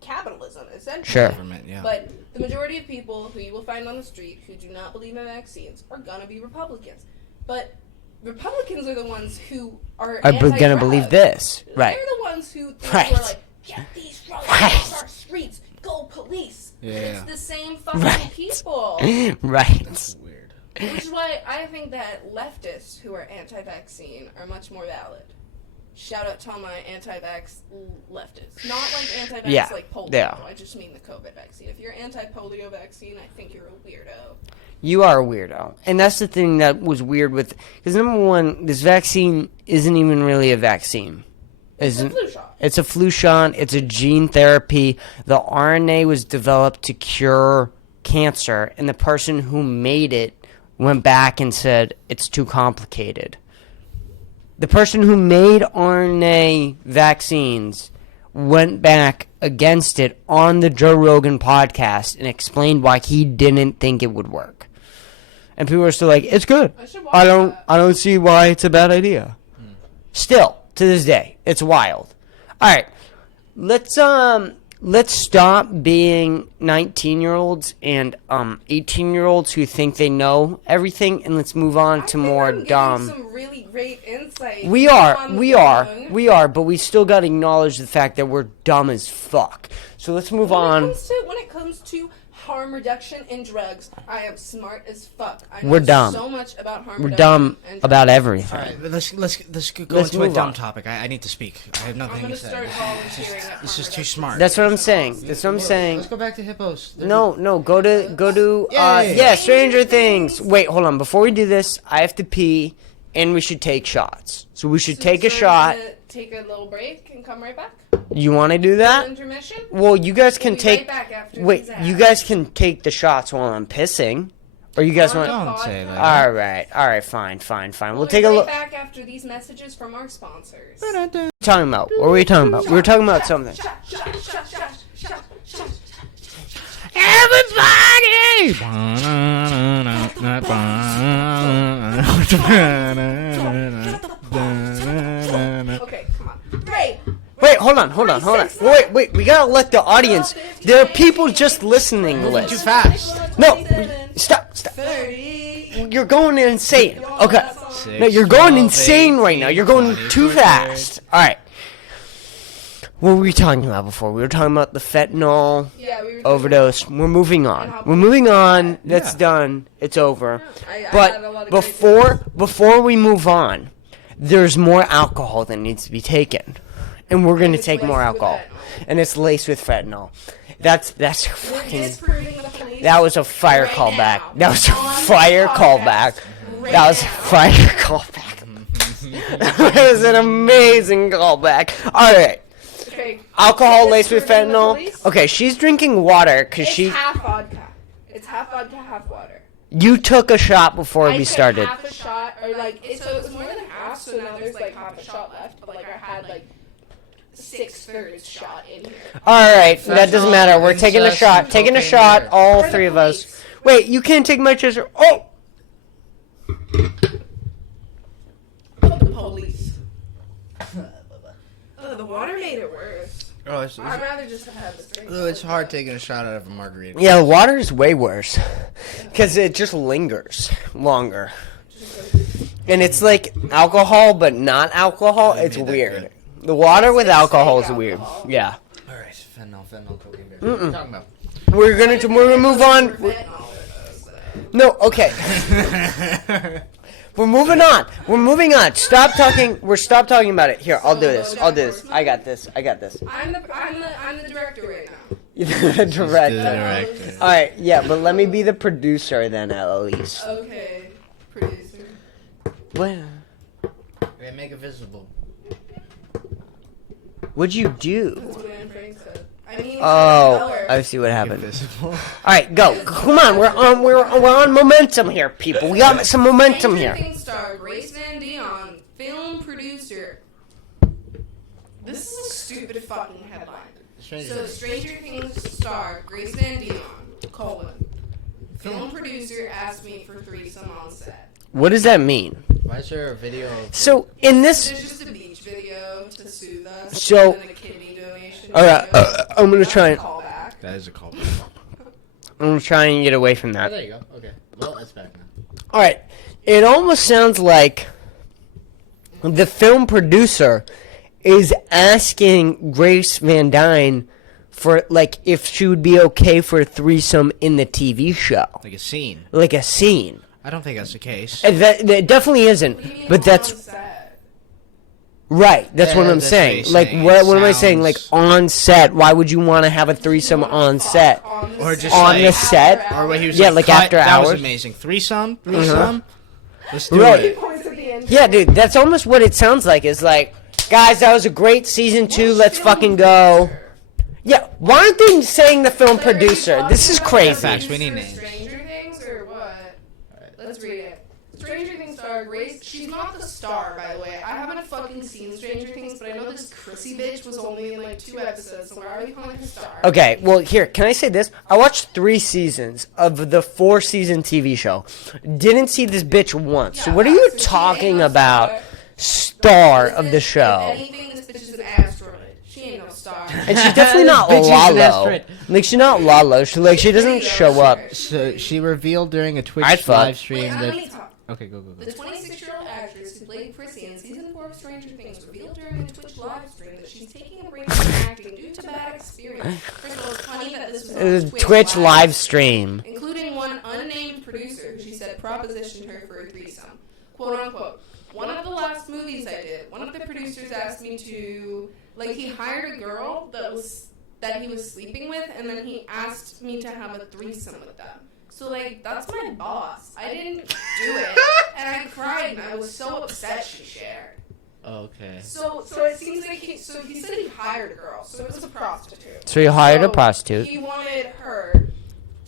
capitalism, essentially. Sure. Government, yeah. But the majority of people who you will find on the street who do not believe in vaccines are gonna be Republicans. But Republicans are the ones who are gonna believe this, right? They're the ones who Right. are like, get these drugs Right. off our streets, go police. Yeah. It's the same fucking Right. people. Right. That's weird. Which is why I think that leftists who are anti-vaccine are much more valid. Shout out to all my anti-vax leftists. Not like anti-vax Yeah, like polio. yeah. I just mean the COVID vaccine. If you're anti-polio vaccine, I think you're a weirdo. You are a weirdo. And that's the thing that was weird with... Because number one, this vaccine isn't even really a vaccine. It's a flu shot. It's a flu shot. It's a gene therapy. The RNA was developed to cure cancer. And the person who made it went back and said, it's too complicated. The person who made RNA vaccines went back against it on the Joe Rogan podcast and explained why he didn't think it would work. And people are still like, it's good. I don't see why it's a bad idea. Still, to this day, it's wild. All right, let's stop being 19-year-olds and 18-year-olds who think they know everything, and let's move on to more dumb. Some really great insight. We are, but we still got to acknowledge the fact that we're dumb as fuck. So let's move on. When it comes to harm reduction in drugs, I am smart as fuck. I know We're dumb. so much about harm We're reduction dumb and about drugs. everything. All right, but let's go Let's into a move dumb on. topic. I need to speak. I have nothing I'm to gonna say. start volunteering at This is harm too reduction. smart. That's what I'm saying. That's what I'm saying. Let's go back to hippos. No, go to Yay. Stranger Things. Wait, hold on. Before we do this, I have to pee, and we should take shots. So we should take a So shot. we're gonna take a little break and come right back. You want to do that? Intermission. Well, you guys can We'll be take. right back after Wait, these ads. you guys can take the shots while I'm pissing, or you guys want? Don't say that. All right, fine. We'll We'll take be a right look. back after these messages from our sponsors. Talking about? What were we talking about? We were talking about something. Everybody! Okay, come on. Great. Wait, hold on. Wait, we gotta let the audience. There are people just listening to Too this. fast. No, stop. 30. You're going insane. Okay. Six, No, you're going 12, insane right now. You're going 18, too 24, fast. All right. What were we talking about before? We were talking about the fentanyl Yeah, we were overdose. We're moving on. That's done. It's over. I had a But lot of before we move on, there's more alcohol that needs to be taken, and we're gonna It's take more laced with alcohol, and it's laced with fentanyl. That's We're fucking. disproving the police. That was a fire right callback. now. That was a On fire the callback. podcast. That was a fire callback. That was an amazing callback. All right. Okay. Alcohol laced with Disproving the fentanyl. police. Okay, she's drinking water because It's she. half vodka. It's half vodka, half water. You took a shot before I we took started. half a shot, or like, so it was more than half, so now there's like half a shot left, but like I had like 6/3 shot in here. All right, that doesn't matter. We're taking a incest, shot. and Taking a cocaine shot. there. All For the three of us. police. Wait, you can't take my chaser. Oh. Fuck the police. The water made it worse. Oh, it's I'd rather just have this drink. it's hard taking a shot out of a margarita. Yeah, water is way worse because it just lingers longer, and it's like alcohol, but not alcohol. They It's made that weird. good. The water with It's alcohol is fake weird. alcohol. Yeah, All right, fentanyl, cocaine. What are you talking about? we're gonna move on. No, okay. We're moving on. Stop talking. Stop talking about it. Here, I'll do this. I got this. I'm the director right now. The director. Director. All right, yeah, but let me be the producer then, at least. Okay, producer. What? Okay, make it visible. What'd you do? That's what Anne Frank said. I mean, Oh, I see what Make it happened. visible. All right, go. Come on, we're on momentum here, people. We got some momentum Stranger here. Things star Grace Van Dion, film producer. This is a stupid fucking headline. So, Stranger Things star Grace Van Dion, film producer asked me for threesome on set. What does that mean? Why is there a video of... So in this, There's just a beach video to soothe us. So- and then a kidney donation. all right, video. I'm gonna That's try. a callback. That is a callback. I'm gonna try and get away from Oh, that. there you go. Okay. Well, it's back now. All right, it almost sounds like the film producer is asking Grace Van Dyne for like if she would be okay for a threesome in the TV show, Like a scene. like a scene. I don't think that's the case. That definitely isn't. What do you mean But on that's set? Right, that's Yeah, what I'm that's saying. what Like, he's saying. what It am I saying? Like, sounds- on set, why would you want to have a threesome on set? Or just On the like, set? or what he was Yeah, like, like after that was hours. amazing. Threesome. Let's do Right. it. Yeah, dude, that's almost what it sounds like. Is like, guys, that was a great season 2. Let's fucking go. Yeah, why aren't they saying the film producer? This is crazy. Facts, we need names. Stranger Things or what? Let's read it. Stranger Things star Grace. She's not the star, by the way. I haven't fucking seen Stranger Things, but I know this Chrissy bitch was only in like 2 episodes, so why are we calling her star? Okay, well, here, can I say this? I watched 3 seasons of the 4-season TV show. Didn't see this bitch once. So what are you talking about? Star of the show. If anything, this bitch is an asteroid. She ain't no star. And she's definitely not Bitch is an Lalo. asteroid. Like, she's not Lalo. She doesn't show up. So she revealed during a Twitch I'd fuck. live stream Wait, that. let me talk. Okay, go. The 26-year-old actress who played Chrissy in season 4 of Stranger Things revealed during a Twitch live stream that she's taking a break from acting due to bad experience. First of all, it's funny that this was on a Twitch live stream. including one unnamed producer who she said propositioned her for a threesome. Quote unquote. One of the last movies I did, one of the producers asked me to, like, he hired a girl that he was sleeping with, and then he asked me to have a threesome with them. So, like, that's my boss. I didn't do it, and I cried, and I was so upset she shared. Okay. So it seems like he said he hired a girl, so it was a prostitute. So you hired a So prostitute. He wanted her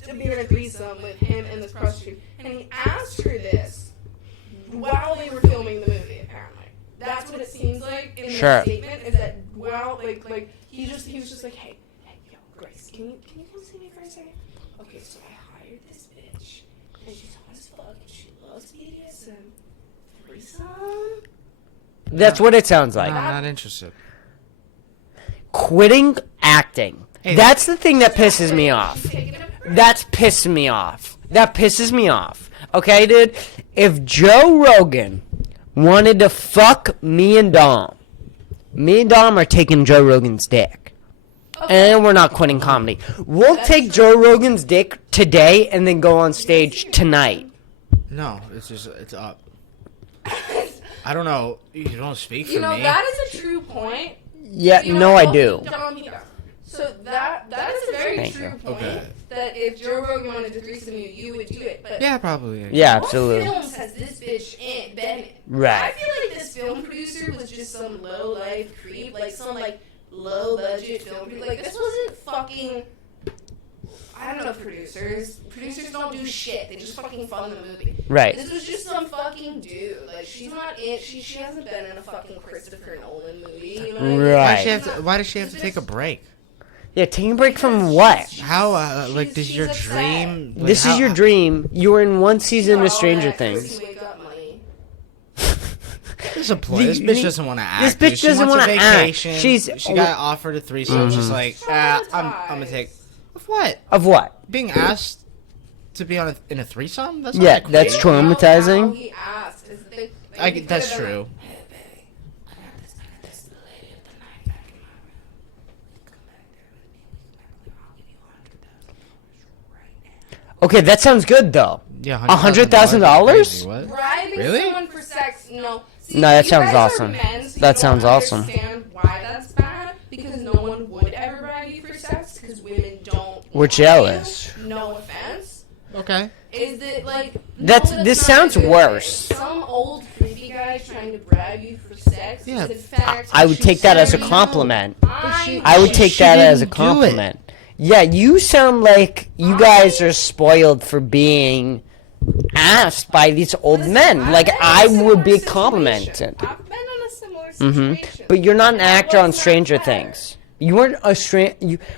to be in a threesome with him and this prostitute, and he asked her this while they were filming the movie. Apparently, that's what it seems like in Sure. the statement. Is that while like he was just like, hey, yo, Grace, can you come see me for a second? Okay, so I hired this bitch, and she's hot as fuck, and she loves BDSM. Threesome. That's what it sounds like. No, I'm not interested. Quitting acting. Hey, That's the thing that pisses me off. That's pissing me off. That pisses me off. Okay, dude? If Joe Rogan wanted to fuck me and Dom are taking Joe Rogan's dick. And we're not quitting comedy. We'll take Joe Rogan's dick today and then go on stage tonight. No, it's up. I don't know. You don't speak for You know, me. that is a true point. Yeah, You know, no, I do. So that is a very Thank true you. point. Okay. That if Joe Rogan wanted to threesome you would do it. But Yeah, probably. Yeah, what absolutely. films has this bitch been in? Right. I feel like this film producer was just some low life creep, like some like low budget film producer. Like this wasn't fucking. I don't know producers. Producers don't do shit. They just fucking fund the movie. Right. This was just some fucking dude. Like she's not it. She hasn't been in a fucking Christopher Nolan movie. You know what I mean? Right. Why does she have to take a break? Yeah, taking a break from what? How, like, does she's your upset. dream... Like, This is your dream. You were in one season of Stranger That Things. Chrissy wake up money. This This bitch doesn't want to act. This dude. bitch She doesn't wants a wanna act. vacation. She's- She got offered a threesome. She's like, I'm gonna take... Of what? Of what? Being asked to be on in a threesome? That's Yeah, not that that's great. traumatizing. How he asked is That's true. Okay, that sounds good though. Yeah, $100,000? What? Bribing Really? someone for sex, no. See, No, that you sounds guys are awesome. men, so That you don't sounds awesome. Understand why that's bad? Because no one would ever bribe you for sex because women don't. We're want jealous. you. No offense. Okay. Is that like? That's- no, this not sounds a good worse. thing. Some old creepy guy trying to bribe you for sex. Yeah. Is in fact, I would take that as a very- compliment. I I would take She that as a didn't do it. compliment. Yeah, you sound like you guys are spoiled for being asked by these old men. Like I would be complimented. I've been in a similar hmm situation. But you're not an actor on Stranger Things. You weren't a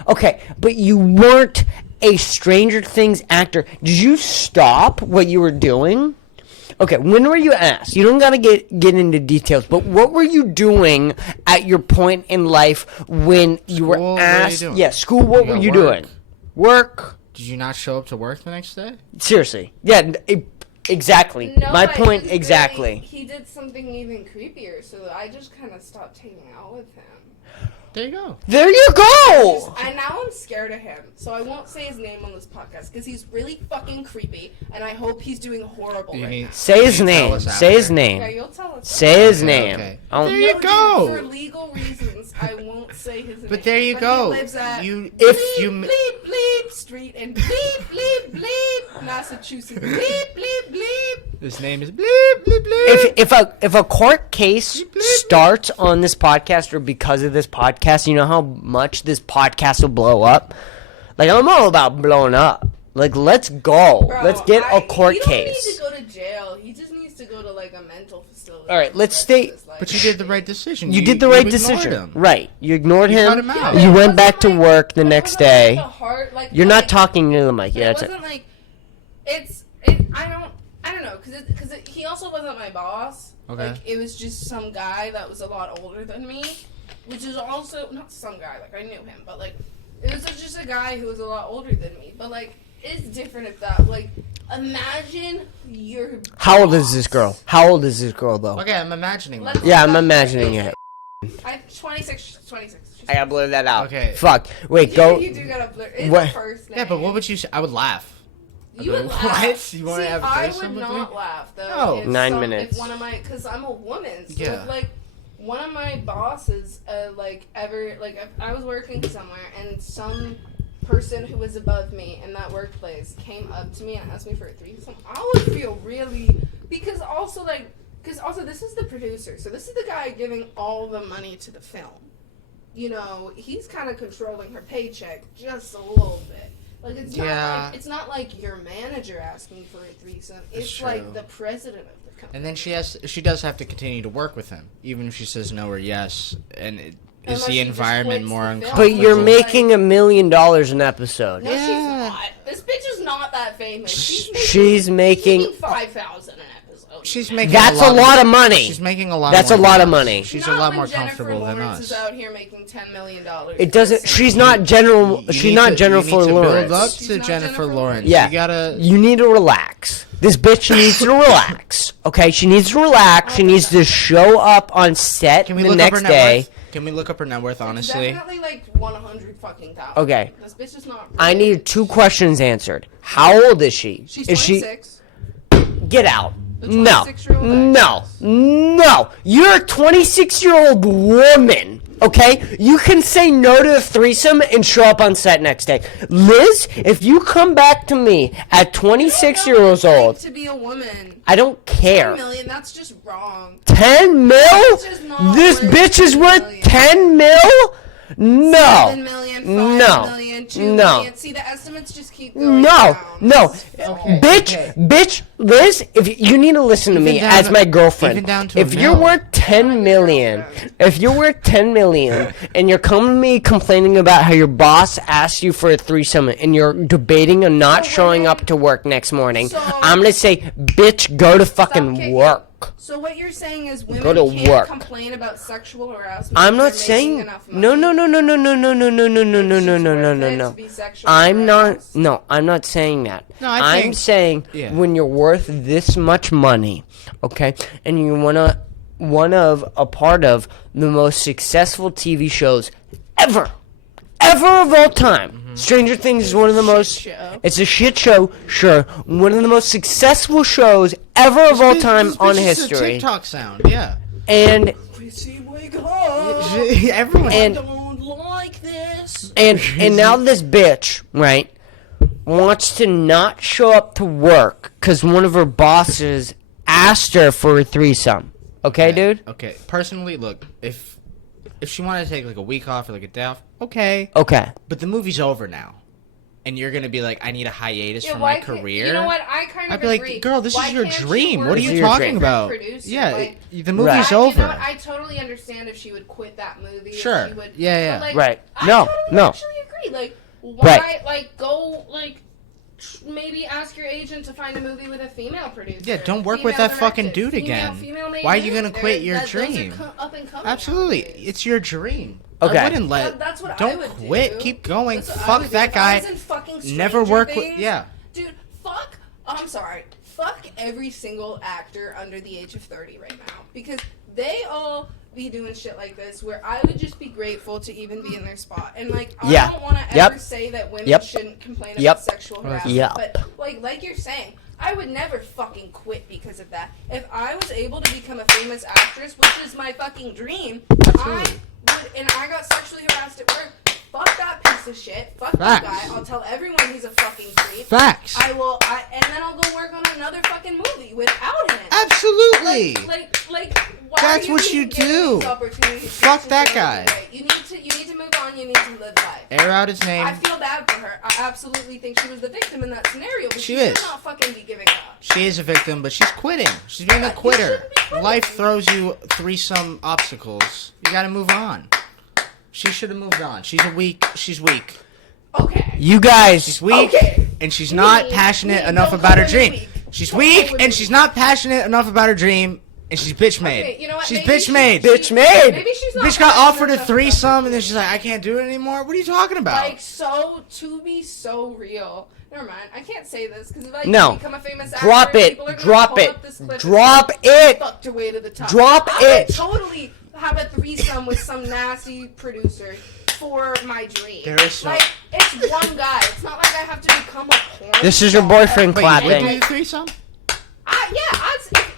okay, but you weren't a Stranger Things actor. Did you stop what you were doing? Okay, when were you asked? You don't gotta get into details, but what were you doing at your point in life when you were School, what were you asked? doing? Yeah, school. What You were got you work. doing? Work. Did you not show up to work the next day? Seriously. Yeah. Exactly. No, My I point just exactly. Really, he did something even creepier, so I just kind of stopped hanging out with him. There you go. There you go. And now I'm scared of him, so I won't say his name on this podcast because he's really fucking creepy, and I hope he's doing horrible right now. Say his name. Say his Yeah, name. you'll tell us. Say his Okay, name. okay. Oh, There you No, go. dude, for legal reasons, I won't say his name. But there you But go. He lives at You- bleep, if you- bleep, bleep, street in bleep, bleep, bleep, Massachusetts. Bleep, bleep, bleep. His name is bleep, bleep, bleep. if a court case starts on this podcast or because of this podcast, you know how much this podcast will blow up? Like, I'm all about blowing up. Like, let's go. Bro, let's get a court he case. don't need to go to jail. He just needs to go to, like, a mental facility. All right, let's for stay- his life. But you did the right decision. You did the right ignored decision. him. Right. You ignored You him. cut him out. but You it went back wasn't to like- work the but it next wasn't day. like a hard, like, You're not like, talking to the mic. But Yeah, it that's it. wasn't like I don't know because he also wasn't my boss. Okay. Like it was just some guy that was a lot older than me, which is also not some guy like I knew him, but like it was just a guy who was a lot older than me. But like it's different if that like imagine your How old is boss. this girl? How old is this girl, though? Okay, I'm imagining that. Let's- Yeah, I'm imagining it. I'm 26. I gotta blur that out. Okay. Fuck. Wait, go. You do gotta blur. It's What? the first name. Yeah, but what would you say? I would laugh. You would What? laugh. You wanna See, have a I threesome would with not me? laugh though. No. If 9 minutes. If one of my, because I'm a woman, so Yeah. if, like one of my bosses, like ever, like if I was working somewhere and some person who was above me in that workplace came up to me and asked me for a threesome, I would feel really because also this is the producer, so this is the guy giving all the money to the film. You know, he's kind of controlling her paycheck just a little bit. Like it's not like your manager asking for a threesome. It's true. like the president of the company. And then she does have to continue to work with him, even if she says no or yes. And is Unless the she just environment quits more the film. uncomfortable? But you're Like- making $1 million an episode. No, she's Yeah. not. This bitch is not that famous. She's making. 5,000 an episode. She's making. That's a lot of money. She's making a lot. That's more a lot than of us. money. She's Not a lot when more Jennifer comfortable than Lawrence us. is out here making $10 million. It doesn't. She's not general. You She's need not to- Jennifer you need to Lawrence. build up She's to not Jennifer Jennifer Lawrence. Lawrence. Yeah, You gotta. You need to relax. This bitch needs to relax. Okay, she needs to relax. She needs to show up on set Can we the look up her next net day. worth? Can we look up her net worth? It's Honestly. definitely like 100 fucking thousand. Okay. This bitch is not. I rich. need 2 questions answered. How old is she? She's is 26. Get out. The No. 26-year-old No. actress. No. You're a 26-year-old woman. Okay? You can say no to a threesome and show up on set next day. Liz, if you come back to me at 26 years old, To be a woman. I don't care. 10 million. That's just wrong. 10 mil? That's just not This worth bitch is 10 worth million. 10 mil? No. 7 million, 5 No. million, 2 No. million. See, the estimates just keep going No, down. no, Okay, bitch, okay. bitch, Liz. If you need to listen to Even me down as to- my girlfriend, even down to a if you're mil. worth 10 million, if you're worth 10 million, and you're coming to me complaining about how your boss asked you for a threesome, and you're debating on not So showing women- up to work next morning, So- I'm gonna say, bitch, go to fucking kicking. work. So what you're saying is women Go to can't work. complain about sexual harassment. I'm if not they're saying making enough money. no, no, no, no, no, no, no, no, no, no, no, no, It's no, just no, no, worth no, it no. to be sexually I'm not. harassed. No, I'm not saying that. No, I I'm think- saying yeah. when you're worth this much money, okay, and you wanna a part of the most successful TV shows ever of all time. Stranger Things is one of the most. show. It's a shit show, sure. One of the most successful shows ever of all time This on bitch is a history, TikTok sound. Yeah. and Wake up. Everyone. And- Don't like this. And now this bitch, right, wants to not show up to work because one of her bosses asked her for a threesome. Okay, dude? Okay. Personally, look, if she wanted to take like a week off or like a day off, okay. Okay. But the movie's over now, and you're gonna be like, I need a hiatus Yeah, from why my can't- career. You know what? I kind of I'd be agree. like, girl, this Why is your can't she dream. work What are This you is your talking dream. about? Producer, Yeah, like- the movie's You over. know what? I totally understand if she would quit that movie. if Sure. She would, Yeah, yeah. but, like, Right. I No, totally no. actually agree. Like, why? Right. Like, go. Like, maybe ask your agent to find a movie with a female producer. Yeah, don't work with female that fucking directed, dude again. Female made Why are you movies. gonna quit They're- your those are dream? up and coming Absolutely, nowadays. it's your dream. Okay. I wouldn't let. That's what I don't would quit. do. Keep going. That's what I Fuck would do. that If I guy. was in fucking Never Stranger work with. Things, Yeah. Dude, fuck. I'm sorry. Fuck every single actor under the age of 30 right now because they all be doing shit like this where I would just be grateful to even be in their spot. And like, I Yeah. don't want to Yep. ever say that women Yep. shouldn't complain Yep. about sexual harassment. Yep. But like you're saying, I would never fucking quit because of that. If I was able to become a famous actress, which is my fucking dream, I would, and I got sexually harassed at work, fuck that piece of shit. Fuck that guy. I'll tell everyone he's a fucking creep. Facts. And then I'll go work on another fucking movie without him. Absolutely. Like, why That's are you what even you giving do. these opportunities Fuck to that change guy. the way? You need to move on. You need to live life. Air out his name. I feel bad for her. I absolutely think she was the victim in that scenario, but She she is. should not fucking be giving up. She is a victim, but she's quitting. She's being a You quitter. shouldn't be quitting. Life throws you threesome obstacles. You gotta move on. She should have moved on. She's weak. Okay. You guys. She's weak, Okay. and she's not Me, passionate me, enough don't about her call me dream. weak. She's Don't weak, call me and she's weak. not passionate enough about her dream, and she's bitch made. Okay, you know what? She's Maybe bitch made. Bitch made. Maybe she's not Bitch got passionate offered a enough threesome, and then she's like, I can't do it anymore. What are you talking about? Like, so, to be so real. Never mind. I can't say this because if I No. become a famous Drop actor, it. people are gonna Drop pull it. up this clip and Drop say, it. Fucked her way to the top. Drop I would it. totally have a threesome with some nasty producer for my dream. There is so- like, it's one guy. It's not like I have to become a porn This is your star. boyfriend Wait, you would clapping. do the threesome?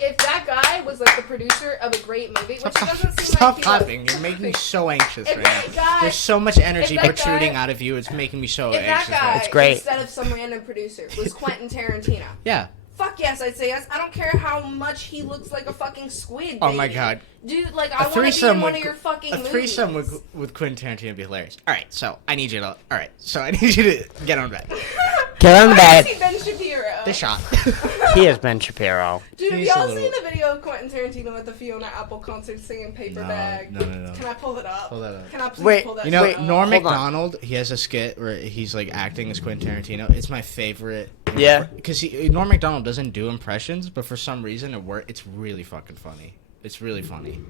If that guy was like the producer of a great movie, which doesn't seem Stop like he clapping. was. You're making me so anxious If right that now. guy- There's so much energy if that protruding guy- out of you. It's making me so If that anxious. guy, It's great. instead of some random producer, was Quentin Tarantino. Yeah. Fuck yes, I'd say yes. I don't care how much he looks like a fucking squid. Oh my baby. God. Dude, like I want to be in one of your fucking movies. threesome with Quentin Tarantino would be hilarious. All right, so I need you to get on bed. Get on Why bed. is he Ben Shapiro? The shot. He is Ben Shapiro. Dude, have He's a y'all little- seen the video of Quentin Tarantino at the Fiona Apple concert singing Paper No, Bag? no. Can I pull it up? Pull that up. Can I please Wait, pull that You know, shit up? Norm Hold on. Macdonald, he has a skit where he's like acting as Quentin Tarantino. It's my favorite. Yeah. Because Norm Macdonald doesn't do impressions, but for some reason it's really fucking funny. It's really funny.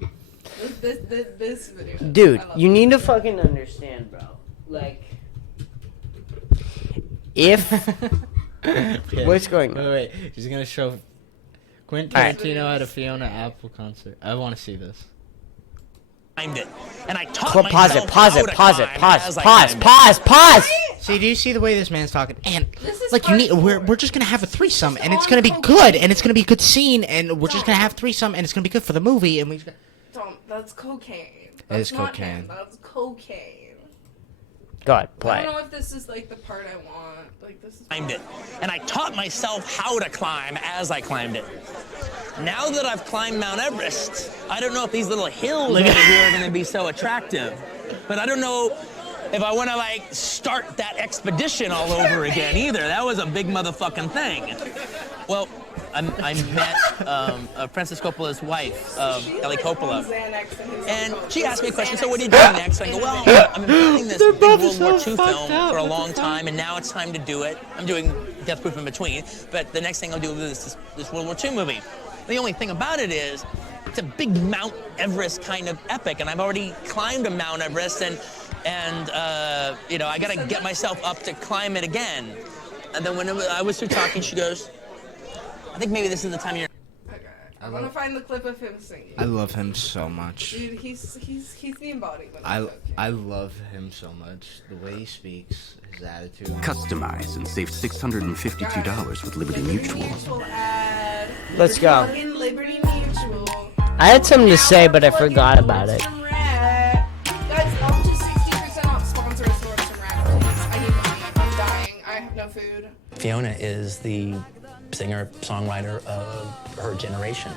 This video. Dude, I love you it. need to fucking understand, bro. Like, if what's going on? Wait. He's gonna show Quentin All right. Tarantino at a Fiona Apple concert. I want to see this. Climbed it, and I taught Pause myself it. Pause how it. to Pause it. climb Pause. as I Pause. climbed it. Pause. Pause. See, do you see the way this man's talking? And This is like you need, hardcore. we're just gonna have a threesome, This is and it's on gonna be cocaine. good, and it's gonna be a good scene, and we're just gonna have threesome, and it's gonna be good for the movie, and we. That's cocaine. It That's is not cocaine. him, That's cocaine. Go ahead. I Play. don't know if this is like the part I want. Like this is. Climbed it, and I taught myself how to climb as I climbed it. Now that I've climbed Mount Everest, I don't know if these little hills over here are going to be so attractive, but I don't know if I want to like start that expedition all over again either. That was a big motherfucking thing. Well, I met Francis Coppola's wife, Ellie Coppola. And she asked me a question, so what are you doing next? I go, well, I've been planning this big World War II film for a long time, and now it's time to do it. I'm doing Death Proof in between, but the next thing I'll do is this World War II movie. The only thing about it is, it's a big Mount Everest kind of epic, and I've already climbed a Mount Everest, and you know, I gotta get myself up to climb it again. And then when I was through talking, she goes, I think maybe this is the time you're. Okay. I want to find the clip of him singing. I love him so much. Dude, he's the embodiment. I love him so much. The way he speaks, his attitude. Customize and save $652 with Liberty Mutual. Ad. Let's go. Fucking Liberty Mutual. I had something to say, but I forgot about it. Nordstrom Rack. Guys, up to 60% off. Sponsor us, Nordstrom Rack, please. I need money. I'm dying. I have no food. Fiona is the singer-songwriter of her generation.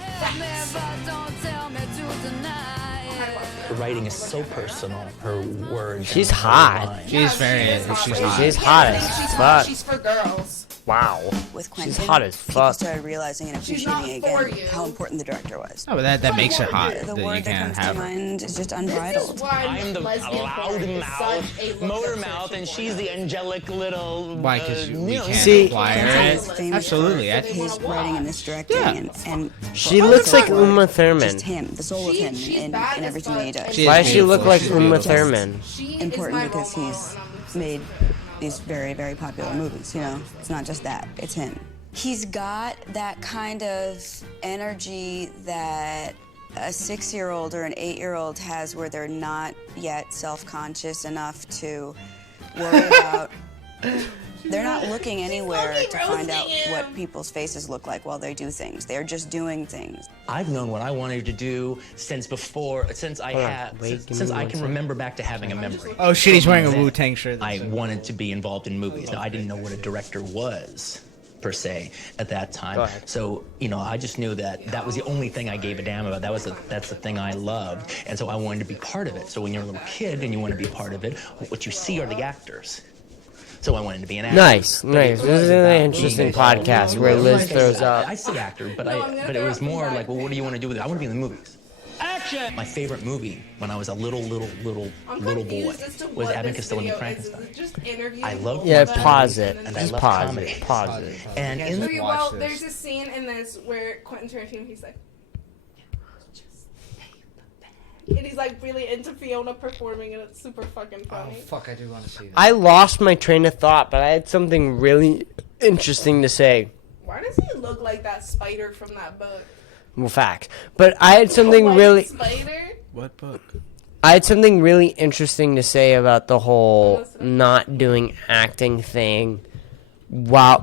Her writing is so personal. Her words. She's and her hot. lines. She's very. She's hot. She's hot I think as she's fuck. hot. She's for girls. Wow. With Quentin, She's hot as people fuck. started realizing and She's not appreciating for again you. how important the director was. No, but that makes her hot. The That word you that can't comes have to her. mind is just This unbridled. is why I'm the lesbian porn is loudmouth, such a motor look mouth, and obsession she's porn. the angelic little. Why? Because we you know, can't See- acquire Quentin it. is famous Absolutely. for I- his writing and his directing, Yeah. and She for looks also like Uma Thurman. Just him, the soul of She- him, she's in bad as everything fuck, that he does. and She is Why does she look beautiful. like She's Uma beautiful. Thurman? She is Important my because role model, he's and I'm obsessed made with her. these very, very popular movies. You know, it's not just that; it's him. He's got that kind of energy that a 6-year-old or an 8-year-old has where they're not yet self-conscious enough to worry about. They're not looking anywhere to find out what people's faces look like while they do things. They're just doing things. I've known what I wanted to do since I can remember back to having a memory. Oh shit, he's wearing a Wu-Tang shirt. I wanted to be involved in movies. Now, I didn't know what a director was, per se, at that time. So, I just knew that was the only thing I gave a damn about. That's the thing I loved. And so I wanted to be part of it. So when you're a little kid and you want to be part of it, what you see are the actors. So I wanted to be an actor. Nice. This is an interesting podcast where Liz throws up. I say actor, but it was more like, well, what do you want to do with it? I want to be in the movies. Action! My favorite movie when I was a little boy was Abbott and Costello and Frankenstein. I love pause it. And I Just love pause comedy. it. Pause it. And in the Well, there's a scene in this where Quentin Tarantino, he's like, and he's like really into Fiona performing, and it's super fucking funny. Oh fuck, I do want to see that. I lost my train of thought, but I had something really interesting to say. Why does he look like that spider from that book? Well, fact. But I had something White really... Spider? What book? I had something really interesting to say about the whole not doing acting thing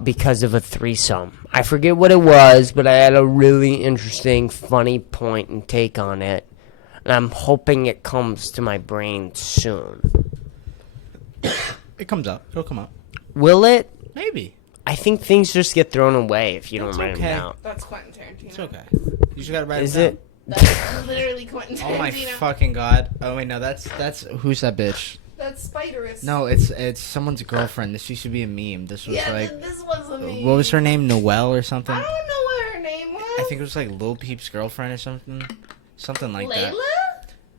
because of a threesome. I forget what it was, but I had a really interesting, funny point and take on it. And I'm hoping it comes to my brain soon. It comes up. It'll come up. Will it? Maybe. I think things just get thrown away if you don't write them down. That's Quentin Tarantino. It's okay. You just gotta write Is it down. it? That's literally Quentin Tarantino. Oh my fucking god. Oh wait, no, that's who's that bitch? That's Spiderus. No, it's someone's girlfriend. This used to be a meme. This was this was a meme. what was her name? Noelle or something? I don't know what her name was. I think it was like Lil Peep's girlfriend or something. Something like that. Layla?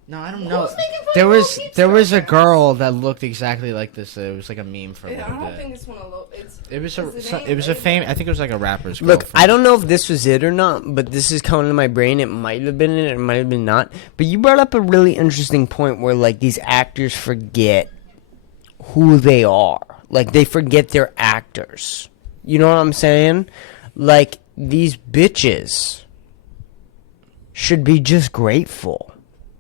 No, I don't Who's know. making fun There of was Lil Peep's there was a girlfriend? girl that looked exactly like this. It was like a meme for a I little don't think bit. it's one of those. It was Layla? a fame. I think it was like a rapper's Look, girlfriend. I don't know if this was it or not, but this is coming to my brain. It might have been it, it might have been not. But you brought up a really interesting point where, like, these actors forget who they are. Like, they forget they're actors. You know what I'm saying? Like, these bitches should be just grateful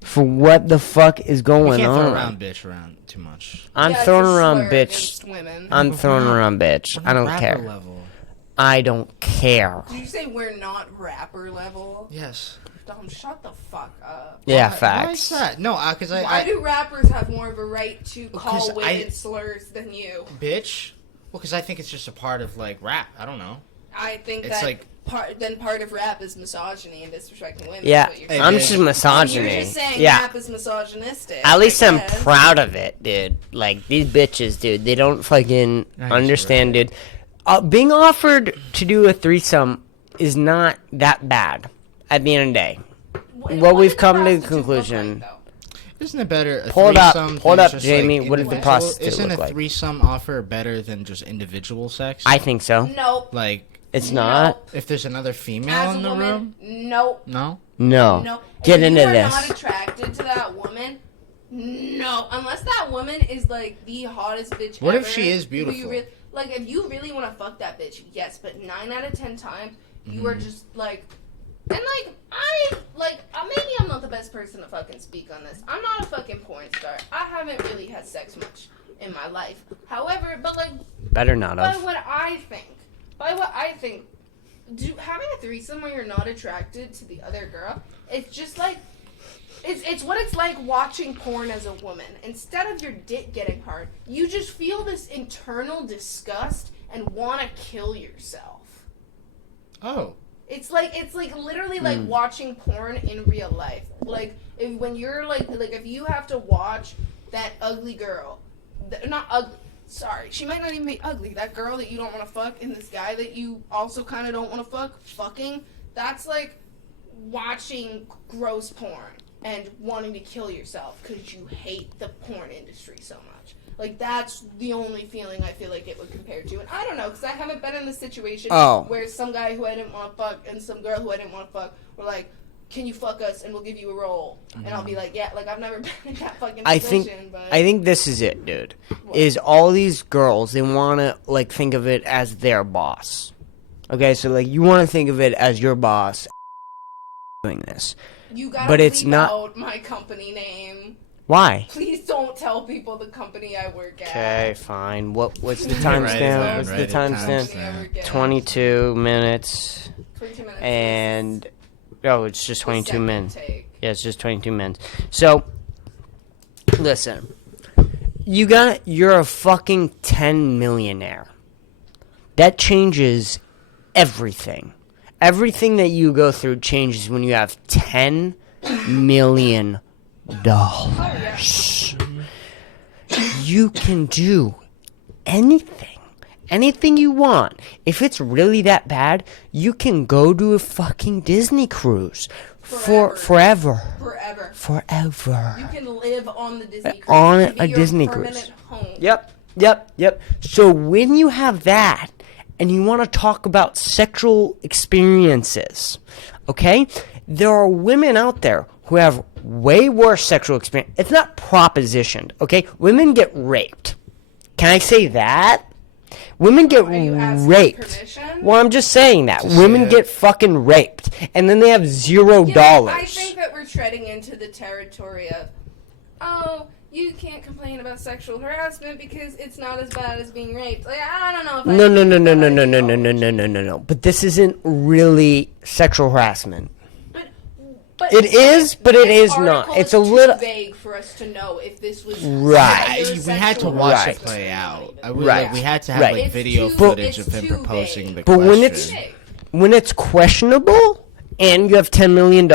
for what the fuck is You going can't on. throw around bitch around too much. I'm Yeah, it's throwing a around slur bitch. against women. I'm throwing around bitch. On I a don't rapper care. Level. I don't care. Did you say we're not rapper level? Yes. Dom, shut the fuck up. Yeah, Why is facts. that? No, because Why do rappers have more of a right to call 'Cause women slurs than you? bitch? Well, because I think it's just a part of like rap. I don't know. I think It's that like- part of rap is misogyny and disrespecting women. Yeah, That's what Hey, you're I'm bitch. just saying. misogyny. You're just saying Yeah. rap is misogynistic. At least I I'm guess. proud of it, dude. Like, these bitches, dude, they don't fucking Nice, understand, dude. Being offered to do a threesome is not that bad at the end of the day. What we've did the come to the prostitute look conclusion. like, though? Isn't it better? A Pull it up, threesome pull it than up, just, Jamie. Like, What did the individual- prostitute Isn't look a like? threesome offer better than just individual sex? I think so. Nope. like It's not. if there's another female As a in the woman, room. nope. No. No. No. Get if into you are this. not attracted to that woman, no. Unless that woman is like the hottest bitch What if ever, she is who beautiful? You like, if you really want to fuck that bitch, yes. But 9 out of 10 times, you are just like, and maybe I'm not the best person to fucking speak on this. I'm not a fucking porn star. I haven't really had sex much in my life. However, but like, Better not by have. what I think, having a threesome where you're not attracted to the other girl, it's just like, it's what it's like watching porn as a woman. Instead of your dick getting hard, you just feel this internal disgust and want to kill yourself. Oh. It's like literally like watching porn in real life. Like when you're like if you have to watch that ugly girl, not ugly. Sorry, she might not even be ugly. That girl that you don't want to fuck and this guy that you also kind of don't want to fucking. That's like watching gross porn and wanting to kill yourself because you hate the porn industry so much. Like, that's the only feeling I feel like it would compare to. And I don't know, because I haven't been in this situation where some guy who I didn't want to fuck and some girl who I didn't want to fuck were like, can you fuck us and we'll give you a role? And I'll be like, yeah, like, I've never been in that fucking position. I think this is it, dude. Is all these girls, they want to, like, think of it as their boss. Okay, so, like, you want to think of it as your boss doing this. You gotta but it's leave not. out my company name. Why? Please don't tell people the company I work at. Okay, fine. What's the Write it timestamp? down, What's write the it down. timestamp? 22 minutes. 22 minutes. And it's just 22 second minutes. take. Yeah, it's just 22 minutes. So, listen. You're a fucking 10 millionaire. That changes everything. Everything that you go through changes when you have $10 million. You can do anything you want. If it's really that bad, you can go to a fucking Disney cruise forever. You can live on the Disney cruise. On It can be a your Disney permanent cruise. home. Yep. So when you have that, and you want to talk about sexual experiences, okay? There are women out there who have way worse sexual experience. It's not propositioned, okay? Women get raped. Can I say that? Women get Are you asking raped. permission? Well, I'm just saying that. Women get fucking raped. And then they have $0. I think that we're treading into the territory of, you can't complain about sexual harassment because it's not as bad as being raped. Like, I don't know if No. But this isn't really sexual harassment. But It is, but it this is not. article It's is a too little vague for us to know if this was Right. We had to heterosexual watch Right. it play out. Right. We had to have Right. like It's video too- footage it's of him too proposing vague. the But question. when it's when it's questionable and you have $10 million,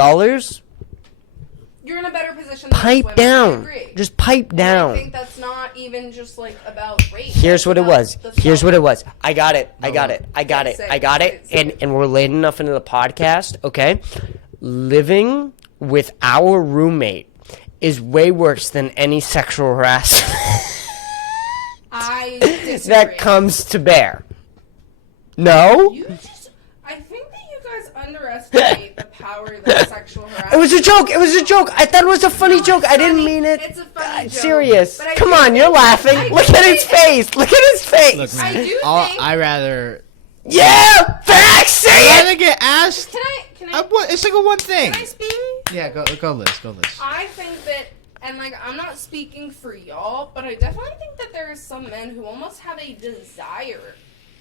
you're in a better position than pipe women. I down. agree. Just pipe And I down. think that's not even just like about rape. Here's That's what it about was. the Here's fun. what it was. I got it. Say it. And we're late enough into the podcast, okay? Living with our roommate is way worse than any sexual harassment I disagree. that comes to bear. No? I think that you guys underestimate the power that sexual harassment. It was a joke. I thought it was a funny joke. I didn't mean it. It's a funny joke. Serious. But I Come do on, you're think- laughing. I Look do at his think- face. Look at his face. Look, I man, do think- I rather. Yeah, facts. Say I rather it. get asked. Can I It's like a one thing. can I speak? Yeah, go Liz. I think that, and like, I'm not speaking for y'all, but I definitely think that there are some men who almost have a desire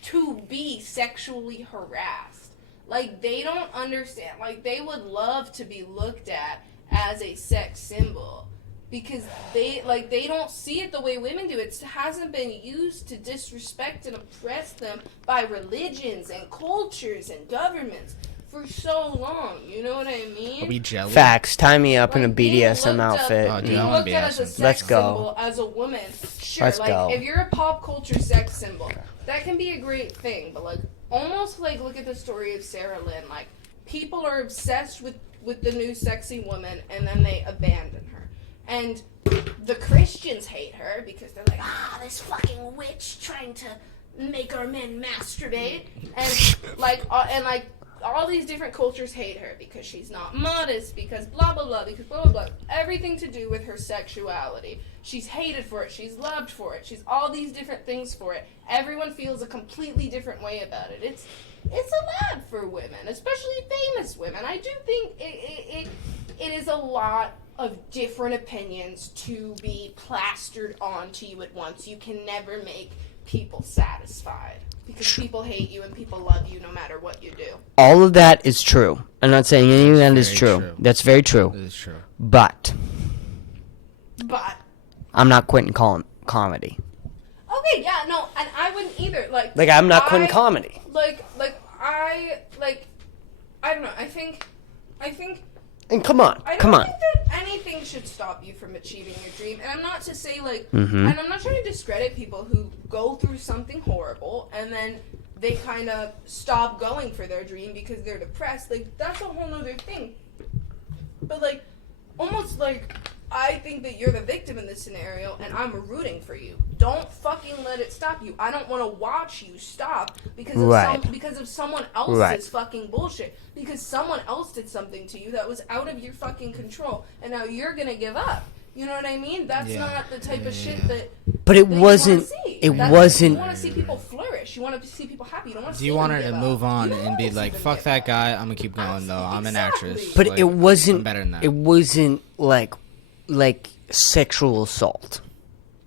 to be sexually harassed. Like, they don't understand. Like, they would love to be looked at as a sex symbol. Because they don't see it the way women do. It hasn't been used to disrespect and oppress them by religions and cultures and governments for so long. You know what I mean? Are we jealous? Facts. Tie me up in a Like, being BDSM looked outfit. Oh, dude, Being I wanna looked be at as a awesome. sex Let's go. symbol as a woman, sure. Let's like go. if you're a pop culture sex symbol, that can be a great thing. But like, almost like look at the story of Sarah Lynn. Like, people are obsessed with the new sexy woman, and then they abandon her. And the Christians hate her because they're like, this fucking witch trying to make our men masturbate, and all these different cultures hate her because she's not modest, because blah blah blah, because blah blah blah. Everything to do with her sexuality. She's hated for it. She's loved for it. She's all these different things for it. Everyone feels a completely different way about it. It's a lot for women, especially famous women. I do think it is a lot of different opinions to be plastered onto you at once. You can never make people satisfied because people hate you and people love you no matter what you do. All of that is true. I'm not saying any of that is very true. true. That's very true. It is true. But But I'm not quitting comedy. okay, yeah, no, and I wouldn't either. Like I'm not quitting comedy. I don't know. I think. And come on. I don't think that anything should stop you from achieving your dream. And I'm not to say, like, Mm-hmm. and I'm not trying to discredit people who go through something horrible and then they kind of stop going for their dream because they're depressed. Like, that's a whole nother thing. But, like, almost like, I think that you're the victim in this scenario and I'm rooting for you. Don't fucking let it stop you. I don't want to watch you stop because of someone else's fucking bullshit. Because someone else did something to you that was out of your fucking control and now you're gonna give up. You know what I mean? That's not the type of shit that But it that wasn't. you wanna see. It That's, wasn't. You want to see people flourish. selfish. You want to see people happy. You don't want to. Do you want her to move on and be like, "Fuck that guy. I'm gonna keep going though. I'm an actress." But Like, it wasn't. I'm better than that. It wasn't like sexual assault.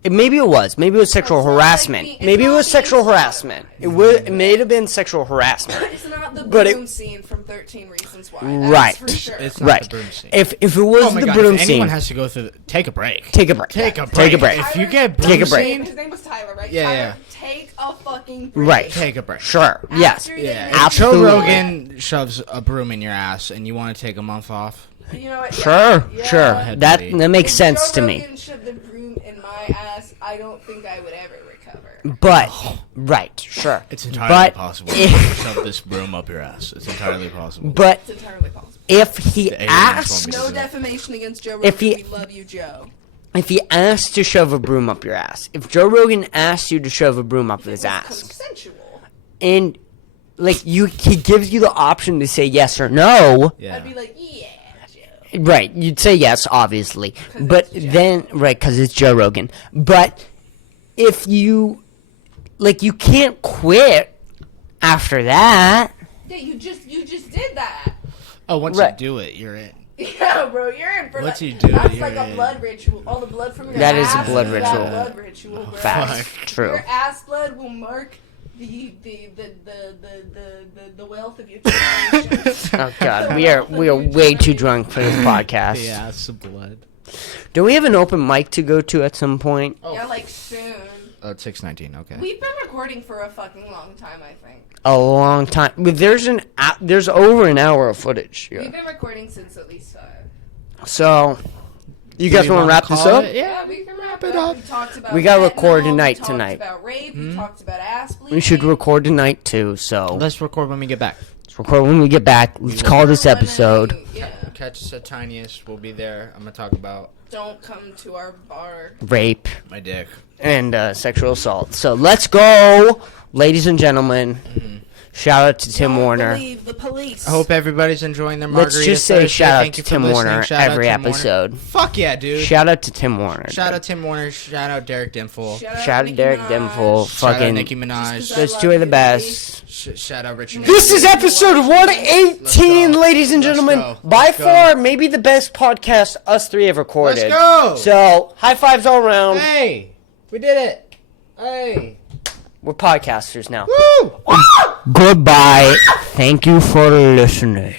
Maybe it was. Maybe it was sexual harassment. Maybe it was sexual harassment. It may have been sexual harassment. It's not the But broom scene from 13 Reasons Why. That's Right. for sure. It's not Right. the broom scene. If it was Oh my the God, broom if anyone scene, has to go through, take a break. take a break. Take a break. Take a break. If you get Take a broom break. scene, His name was Tyler, right? Yeah, Tyler, yeah. take a fucking break. Right. take a break. Sure. Yes. After they Yeah. make If Absolutely. Joe Rogan shoves a broom in your ass and you want to take a month off, You know what? Sure. Yeah. Sure. ahead, That buddy. makes If sense Joe to me. Rogan shoved the broom in my ass, I don't think I would ever recover. But right. Sure. it's entirely But possible. if- Shove this broom up your ass. It's entirely possible. But It's entirely possible. if he The aliens asked, want me No to- defamation against Joe Rogan. If he- We love you, Joe. if he asked to shove a broom up your ass, if Joe Rogan asked you to shove a broom up his It's ass, consensual. and like he gives you the option to say yes or no, Yeah. I'd be like, yeah, Joe. right? You'd say yes, obviously, but it's Joe then right because it's Joe Rogan. But if you you can't quit after that. Yeah, you just did that. Oh, once Right. you do it, you're in. Yeah, bro, you're in for Once like, you do it, that's you're like a in. blood ritual. All the blood from your That is ass a blood that ritual. blood ritual, bro. Facts. True. Your ass blood will mark the wealth of your generations. Oh God, we are way too drunk for this podcast. Yeah, it's the blood. Do we have an open mic to go to at some point? Yeah, like soon. It's 6:19. Okay. We've been recording for a fucking long time, I think. A long time. But there's over an hour of footage. We've Yeah. been recording since at least 5. So, you Do guys we want to wanna wrap this call up? it? Yeah, we can wrap it up. We talked about We gotta fentanyl, record tonight, We tonight. talked about rape. We talked about ass bleeding. We should record tonight too. So Let's record when we get back. let's record when we get back. Let's call this episode Yeah. Catch us at Tiniest. We'll be there. I'm gonna talk about Don't come to our bar. rape my dick. and sexual assault. So let's go, ladies and gentlemen. Shout out to Tim Don't Warner. believe the police. I hope everybody's enjoying their margarita. Let's just say Thursday. shout out Thank you to for Tim listening. Warner Shout out every Tim Warner. episode. Fuck yeah, dude. Shout out to Tim Warner. Shout out Tim Warner. Shout out Derek Dimful. Shout out Nicki Derek Minaj. Dimful. Shout out Fucking. Nicki Minaj. Just 'cause Those I two love are the you, best. Shout out Richard. This is episode 118, Let's go. ladies and Let's gentlemen. go. By Let's go. far, maybe the best podcast us three have recorded. Let's go. So, high fives all around. Hey, we did it. Hey. We're podcasters now. Woo! Goodbye. Thank you for listening.